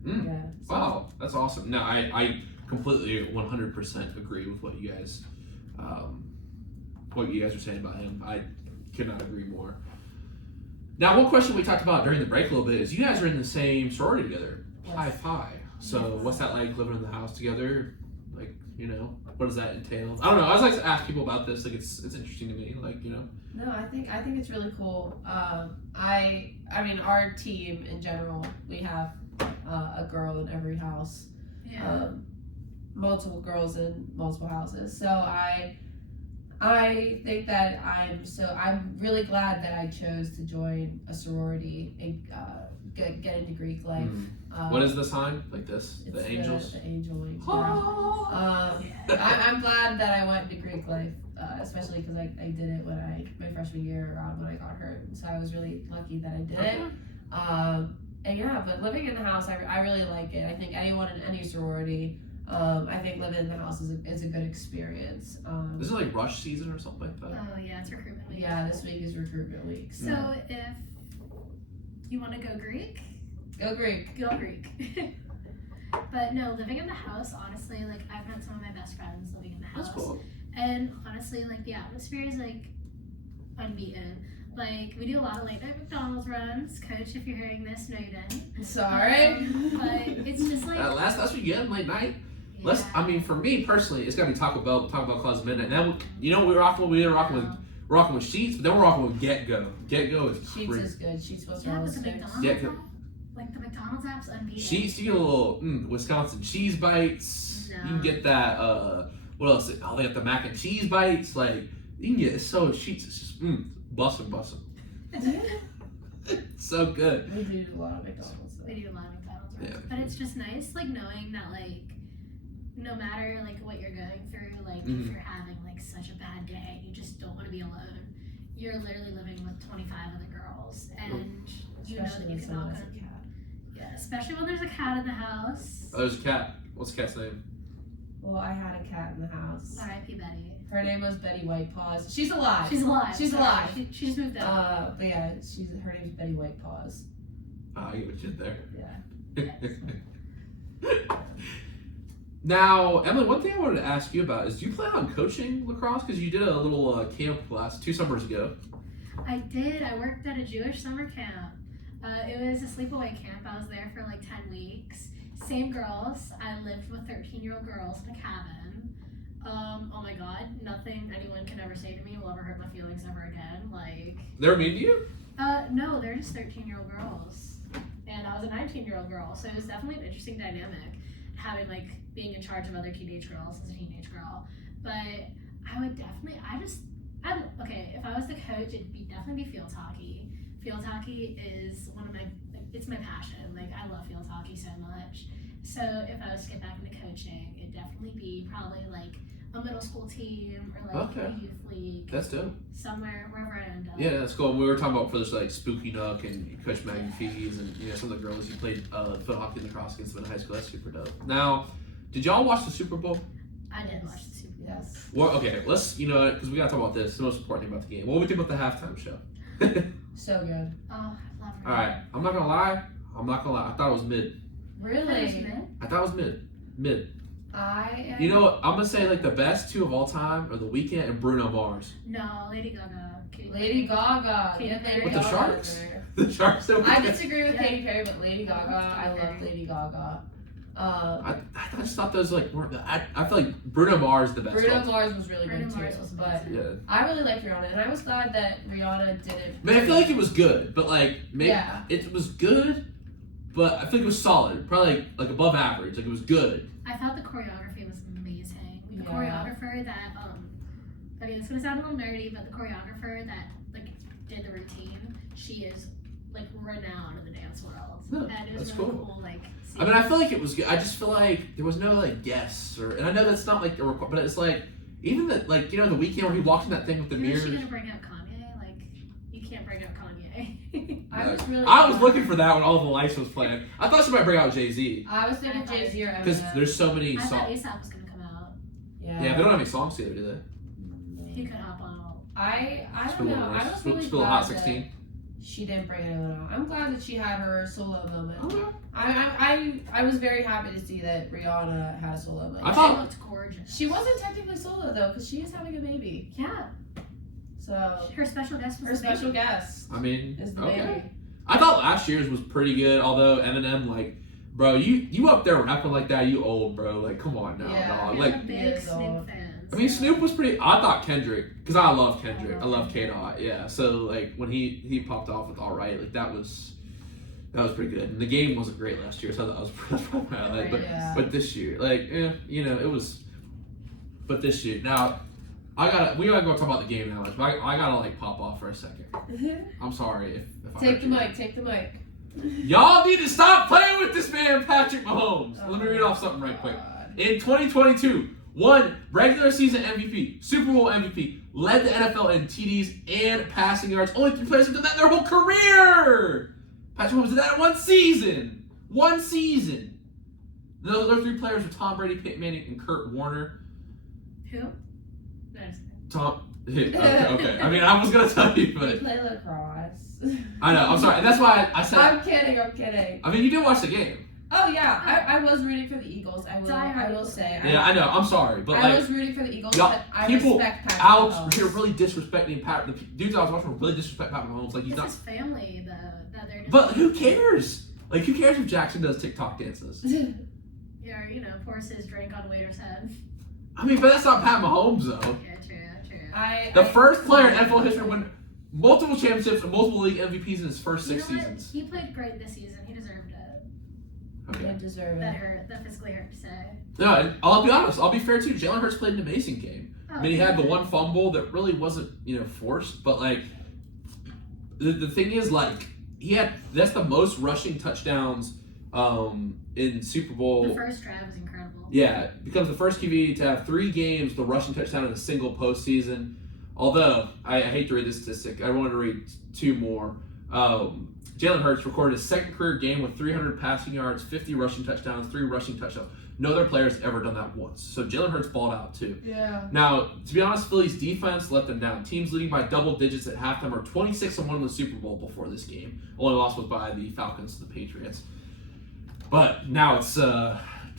Mm. Yeah. Wow, that's awesome. No, I completely 100% agree with what you guys are saying about him. I could not agree more. Now, one question we talked about during the break a little bit is you guys are in the same sorority together, Pi Phi. So what's that like living in the house together? Like, you know, what does that entail? I don't know. I always like to ask people about this. Like, it's interesting to me. Like, you know. No, I think it's really cool. I mean, our team in general, we have a girl in every house. Yeah. Multiple girls in multiple houses. So I think that I'm really glad that I chose to join a sorority and get into Greek life. What is the sign? Like this? It's The angels? The angel wings. Oh. I'm glad that I went into Greek life, especially because I did it my freshman year around when I got hurt. So I was really lucky that I did it. And yeah, but living in the house, I really like it. I think anyone in any sorority, I think living in the house is a good experience. Is it like rush season or something like that? Oh yeah, it's recruitment week. Yeah, this week is recruitment week. So if you want to go Greek, go Greek. go Greek. But no, living in the house, honestly, like I've met some of my best friends living in the house. That's cool. And honestly, like the atmosphere is like unbeaten. Like we do a lot of late night McDonald's runs. Coach, if you're hearing this, no you didn't. Sorry. But it's just like Last weekend, late night. yeah. I mean, for me personally, it's gotta be Taco Bell Claus midnight. Now, you know, we're rocking with Sheets, but then we're rocking with Get Go. Get Go is Sheets great. is good. Sheets was Yeah, all but the sticks. McDonald's Yeah, app, like the McDonald's app's unbeaten. Sheets, you get a little Wisconsin cheese bites. No. You can get that. What else? Oh, they got the mac and cheese bites. Like you can get Sheets. It's just bussin'. It's so good. We do a lot of McDonald's. We do a lot of McDonald's runs. Yeah. But it's just nice, like knowing that, like, no matter like what you're going through, like if you're having like such a bad day, you just don't want to be alone. You're literally living with 25 other girls, and you know that you can knock on. Yeah, especially when there's a cat in the house. Oh, there's a cat. What's the cat's name? Well, I had a cat in the house. R.I.P. Betty. Her name was Betty Whitepaws. She's alive. She's alive. She's Sorry. alive. She just moved out. But yeah, her name's Betty Whitepaws. Oh, I get what you did there. Yeah. Now, Emily, one thing I wanted to ask you about is, do you plan on coaching lacrosse? Because you did a little camp 2 summers ago. I did. I worked at a Jewish summer camp. It was a sleepaway camp. I was there for like 10 weeks. Same girls. I lived with 13-year-old girls in a cabin. Oh my god, nothing anyone can ever say to me will ever hurt my feelings ever again. Like, They were mean to you? no, they're just 13-year-old girls. And I was a 19-year-old girl, so it was definitely an interesting dynamic having like being in charge of other teenage girls as a teenage girl. But I would definitely, okay, if I was the coach, it'd definitely be field hockey. Field hockey is it's my passion. Like, I love field hockey so much. So if I was to get back into coaching, it'd definitely be probably like a middle school team or like a youth league. That's dope. Somewhere, wherever I end up. Yeah, that's cool. We were talking about for this like Spooky Nook and Coach Maggie Fees and some of the girls you played field hockey and lacrosse against them in high school. That's super dope. Now, did y'all watch the Super Bowl? I did watch the Super Bowl. Yes. Well, okay, let's because we gotta talk about this. It's the most important thing about the game. What do we think about the halftime show? So good. Oh, I love her. All right, I'm not gonna lie. I thought it was mid. Really? I thought it was mid. You know what? I'm gonna say like the best 2 of all time are The Weeknd and Bruno Mars. No, Lady Gaga. Lady Gaga. Katy Perry. With the Sharks? The Sharks. I disagree with Katy Perry, but Lady Gaga. I love Lady Gaga. I just thought those like weren't. I feel like Bruno Mars is the best. Bruno Mars was really Bruno good Mars too, was but yeah. I really liked Rihanna, and I was glad that Rihanna didn't. Man, I feel like it was good, but like maybe it was good, but I feel like it was solid, probably like above average. Like it was good. I thought the choreography was amazing. The choreographer that I mean, it's gonna sound a little nerdy, but the choreographer that like did the routine, she is like renowned in the dance world, and it was really cool. Like, I mean, I feel like it was good. I just feel like there was no like guests and I know that's not like a but it's like even the like the Weeknd where he walked in that thing with the mirrors. Is she gonna bring up Kanye? Like, you can't bring up Kanye. I was looking for that when all the lights was playing. I thought she might bring out Jay-Z. I was thinking Jay-Z or Eminem. Because there's so many songs. I thought ASAP was gonna come out. Yeah, they don't have any songs together, do they? He could hop on. I don't know. I was really Spill glad Hot 16. she didn't bring anyone out. I'm glad that she had her solo moment. I was very happy to see that Rihanna had a solo. Like, I She thought- looked gorgeous. she wasn't technically solo though, because she is having a baby. Yeah. So Her special guest was her the baby. special guest I mean, is the okay. baby. I thought last year's was pretty good, although Eminem, like, bro, you up there rapping like that, you old, bro. Like, come on now, Yeah. dog. Yeah, Like, I'm big Years Snoop old. fans. I mean, so- Snoop was pretty. I thought Kendrick, because I love Kendrick. I love Kendrick. K-Dot, yeah. So, like, when he popped off with All Right, like, that was pretty good. And the game wasn't great last year, so that was probably my highlight. But, Yeah. but this year, like, you know, it was. But this year, now, we gotta go talk about the game now, but I gotta, like, pop off for a second. I'm sorry if I Take hurt the you. mic. Take the mic. Y'all need to stop playing with this man, Patrick Mahomes. Let me read off something right quick. God. In 2022, won regular season MVP, Super Bowl MVP, led the NFL in TDs and passing yards. Only 3 players have done that their whole career. Patrick Mahomes did that in 1 season. 1 season. The other 3 players were Tom Brady, Peyton Manning, and Kurt Warner. Who? No, just Okay. I mean, I was gonna tell you, We but play lacrosse. I know. I'm sorry, and that's why I said. I'm kidding. I mean, you did watch the game. Oh yeah, I was rooting for the Eagles. I will say. Yeah, I know. I'm sorry, but I like. was rooting for the Eagles, Y'all- but I people respect Patrick out Mahomes. here really disrespecting Pat. The dudes I was watching were really disrespect Pat Mahomes. Like he's It's not. his family, though, that they're just. But who cares? Like who cares if Jackson does TikTok dances? Yeah, or, pours his drink on waiter's head. I mean, but that's not Pat Mahomes though. Yeah, true. The first player in NFL history to win multiple championships and multiple league MVPs in his first 6 You know what? seasons. He played great this season. He deserved it. Okay. They deserve That it. hurt. That physically hurt to say. No, and I'll be honest. I'll be fair too. Jalen Hurts played an amazing game. Oh, I mean, he had the yeah. one fumble that really wasn't, forced. But like, the thing is, like, that's the most rushing touchdowns in Super Bowl. The first drive was incredible. Yeah, becomes the first QB to have 3 games, the rushing touchdown in a single postseason. Although, I hate to read this statistic. I wanted to read 2 more. Jalen Hurts recorded his 2nd career game with 300 passing yards, 50 rushing touchdowns, 3 rushing touchdowns. No other player has ever done that once. So Jalen Hurts balled out too. Yeah. Now, to be honest, Philly's defense let them down. Teams leading by double digits at halftime are 26-1 in the Super Bowl before this game. Only loss was by the Falcons to the Patriots. But now it's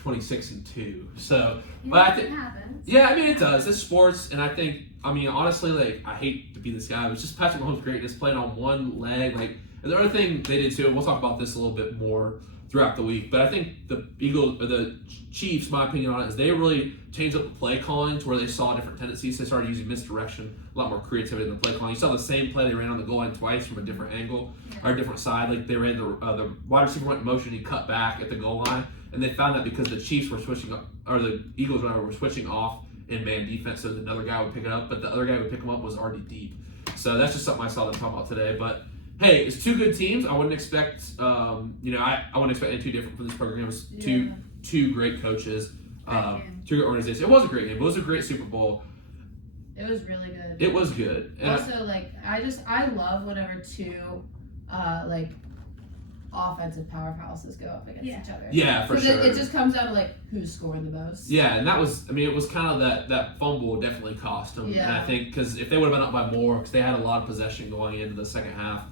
26-2. So, but I think, it happens. yeah, I mean it does. It's sports, and I think, honestly, like I hate to be this guy, but it's just Patrick Mahomes' greatness playing on one leg. Like, and the other thing they did too, and we'll talk about this a little bit more throughout the week, but I think the Eagles or the Chiefs, my opinion on it, is they really changed up the play calling to where they saw different tendencies. They started using misdirection, a lot more creativity in the play calling. You saw the same play they ran on the goal line twice from a different angle or a different side. Like they ran the wide receiver went in motion, he cut back at the goal line, and they found that because the Chiefs were switching up, or the Eagles were switching off in man defense, so another guy would pick it up, but the other guy who would pick him up was already deep. So that's just something I saw them talk about today. But hey, it's 2 good teams. I wouldn't expect, I wouldn't expect anything too different from this program. It was two great coaches, Great game. 2 great organizations. It was a great game. It was a great Super Bowl. It was really good. It was good. And Also, I love whenever 2, offensive powerhouses go up against each other. yeah, for sure. It just comes down to who's scoring the most. Yeah, and that was, it was kind of that fumble definitely cost them. Yeah. And I think because if they would have been up by more, because they had a lot of possession going into the second half,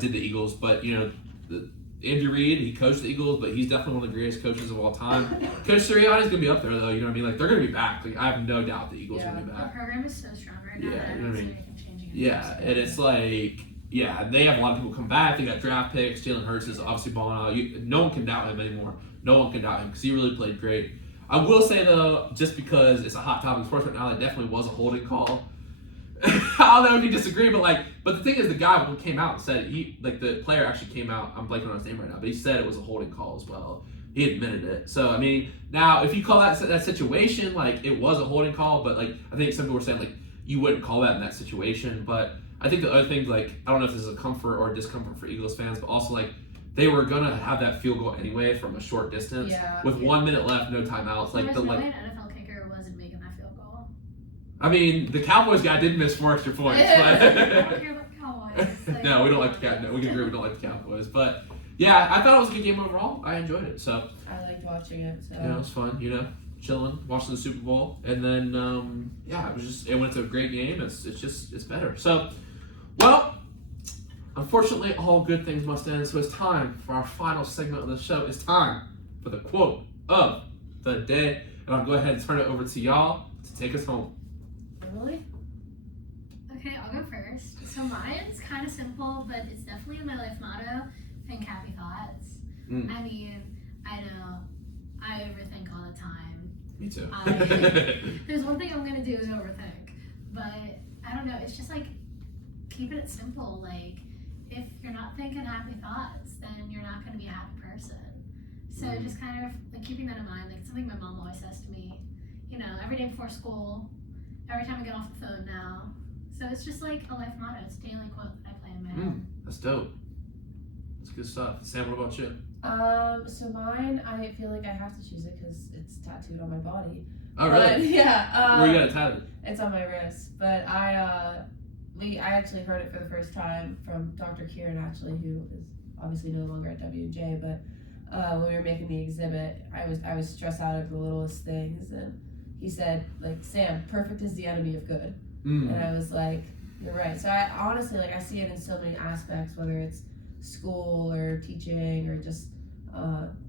did the Eagles. But, Andy Reid, he coached the Eagles, but he's definitely one of the greatest coaches of all time. Coach Sirianni's going to be up there, though. You know what I mean? Like, they're going to be back. Like, I have no doubt the Eagles are going to be The back. program is so strong right now. Yeah, that I you know don't what I see mean? anything changing. Yeah, and it's like, they have a lot of people come back. They got draft picks. Jalen Hurts is obviously balling out. No one can doubt him anymore. No one can doubt him because he really played great. I will say, though, just because it's a hot topic in sports right now, it definitely was a holding call. I don't know if you disagree, but the thing is, the guy came out and said the player actually came out. I'm blanking on his name right now, but he said it was a holding call as well. He admitted it. So now if you call that situation, it was a holding call, but I think some people were saying you wouldn't call that in that situation. But I think the other thing, I don't know if this is a comfort or a discomfort for Eagles fans, but also they were gonna have that field goal anyway from a short distance with 1 minute left, no timeouts. An NFL kicker wasn't making that field goal. The Cowboys guy did miss 4 extra points. I But don't care about the Cowboys. no, we don't like the Cowboys. No, we can agree we don't like the Cowboys. But yeah, I thought it was a good game overall. I enjoyed it. So I liked watching it. So it was fun. Chilling, watching the Super Bowl, and then it went to a great game. It's better. So, well, unfortunately, all good things must end, so it's time for our final segment of the show. It's time for the quote of the day. And I'll go ahead and turn it over to y'all to take us home. Emily? Okay, I'll go first. So mine's kind of simple, but it's definitely my life motto. Think happy thoughts. I mean, I know I overthink all the time. Me too. There's one thing I'm gonna do is overthink, but I don't know. It's just like keeping it simple. Like if you're not thinking happy thoughts, then you're not gonna be a happy person. So just kind of like keeping that in mind. Like it's something my mom always says to me. You know, every day before school, every time I get off the phone now. So it's just like a life motto. It's a daily quote that I play in my head. That's dope. That's good stuff. Sam, what about you? So mine, I feel like I have to choose it because it's tattooed on my body. Oh, really? But, yeah. Where you got it tatted? It's on my wrist. But I actually heard it for the first time from Dr. Kieran, actually, who is obviously no longer at WJ. But when we were making the exhibit, I was stressed out over the littlest things, and he said, like, Sam, perfect is the enemy of good. And I was like, you're right. So I honestly, like, I see it in so many aspects, whether it's school or teaching or just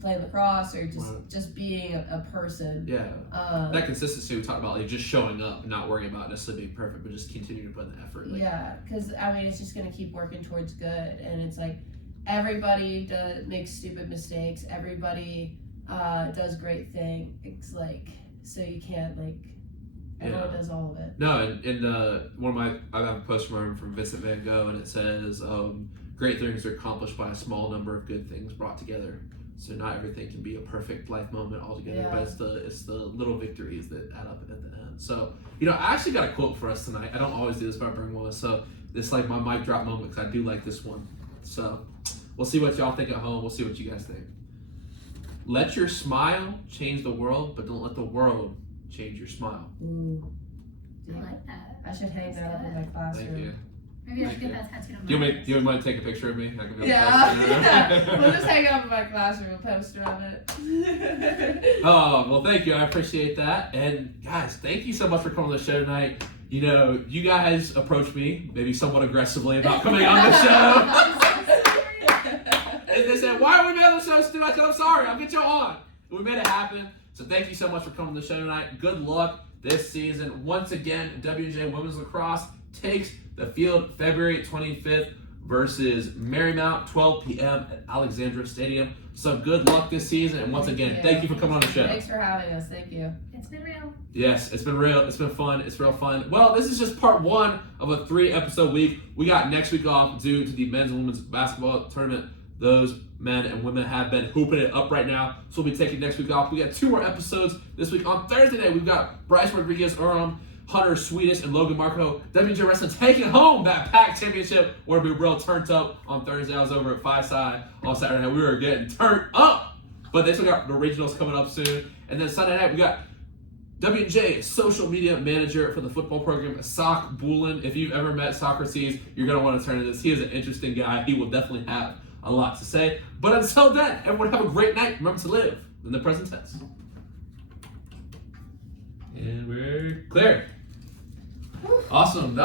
playing lacrosse or just being a person. Yeah. That consistency we talked about, like just showing up and not worrying about necessarily being perfect, but just continuing to put in the effort. Like, yeah, because I mean, it's just going to keep working towards good. And it's like everybody makes stupid mistakes. Everybody does great things. It's like, so you can't like, everyone does all of it. No, and I have a post from Vincent Van Gogh, and it says, great things are accomplished by a small number of good things brought together. So not everything can be a perfect life moment altogether, but it's the little victories that add up at the end. So, you know, I actually got a quote for us tonight. I don't always do this, but I bring one. So it's like my mic drop moment because I do like this one. So we'll see what y'all think at home. We'll see what you guys think. Let your smile change the world, but don't let the world change your smile. Ooh. I like that. I should hang that up in my classroom. Thank you. Maybe I should get that tattooed on my Do you want to take a picture of me? I can be Yeah. We'll just hang it up in my classroom, a poster of it. Oh, well, thank you. I appreciate that. And guys, thank you so much for coming on the show tonight. You know, you guys approached me, maybe somewhat aggressively, about coming on the show. And they said, why are we on the show, Stu? I said, I'm sorry, I'll get you on. And we made it happen. So thank you so much for coming on the show tonight. Good luck this season. Once again, WJ Women's Lacrosse takes the field February 25th versus Marymount, 12 p.m. at Alexandra Stadium. So good luck this season. And once again, thank you for coming on the show. Thanks for having us. Thank you. It's been real. Yes, it's been real. It's been fun. It's real fun. Well, this is just part one of a 3-episode week. We got next week off due to the men's and women's basketball tournament. Those men and women have been hooping it up right now. So we'll be taking next week off. We got 2 more episodes this week. On Thursday night, we've got Bryce Rodriguez, Hunter Swedish, and Logan Marco. WJ Wrestling taking home that PAC championship. We're going to be real turned up on Thursday. I was over at Five-Side on Saturday night. We were getting turned up. But they still got the regionals coming up soon. And then Sunday night, we got WJ, social media manager for the football program, Sock Boulin. If you've ever met Socrates, you're going to want to turn to this. He is an interesting guy. He will definitely have a lot to say. But until then, everyone have a great night. Remember to live in the present tense. And we're clear. Awesome.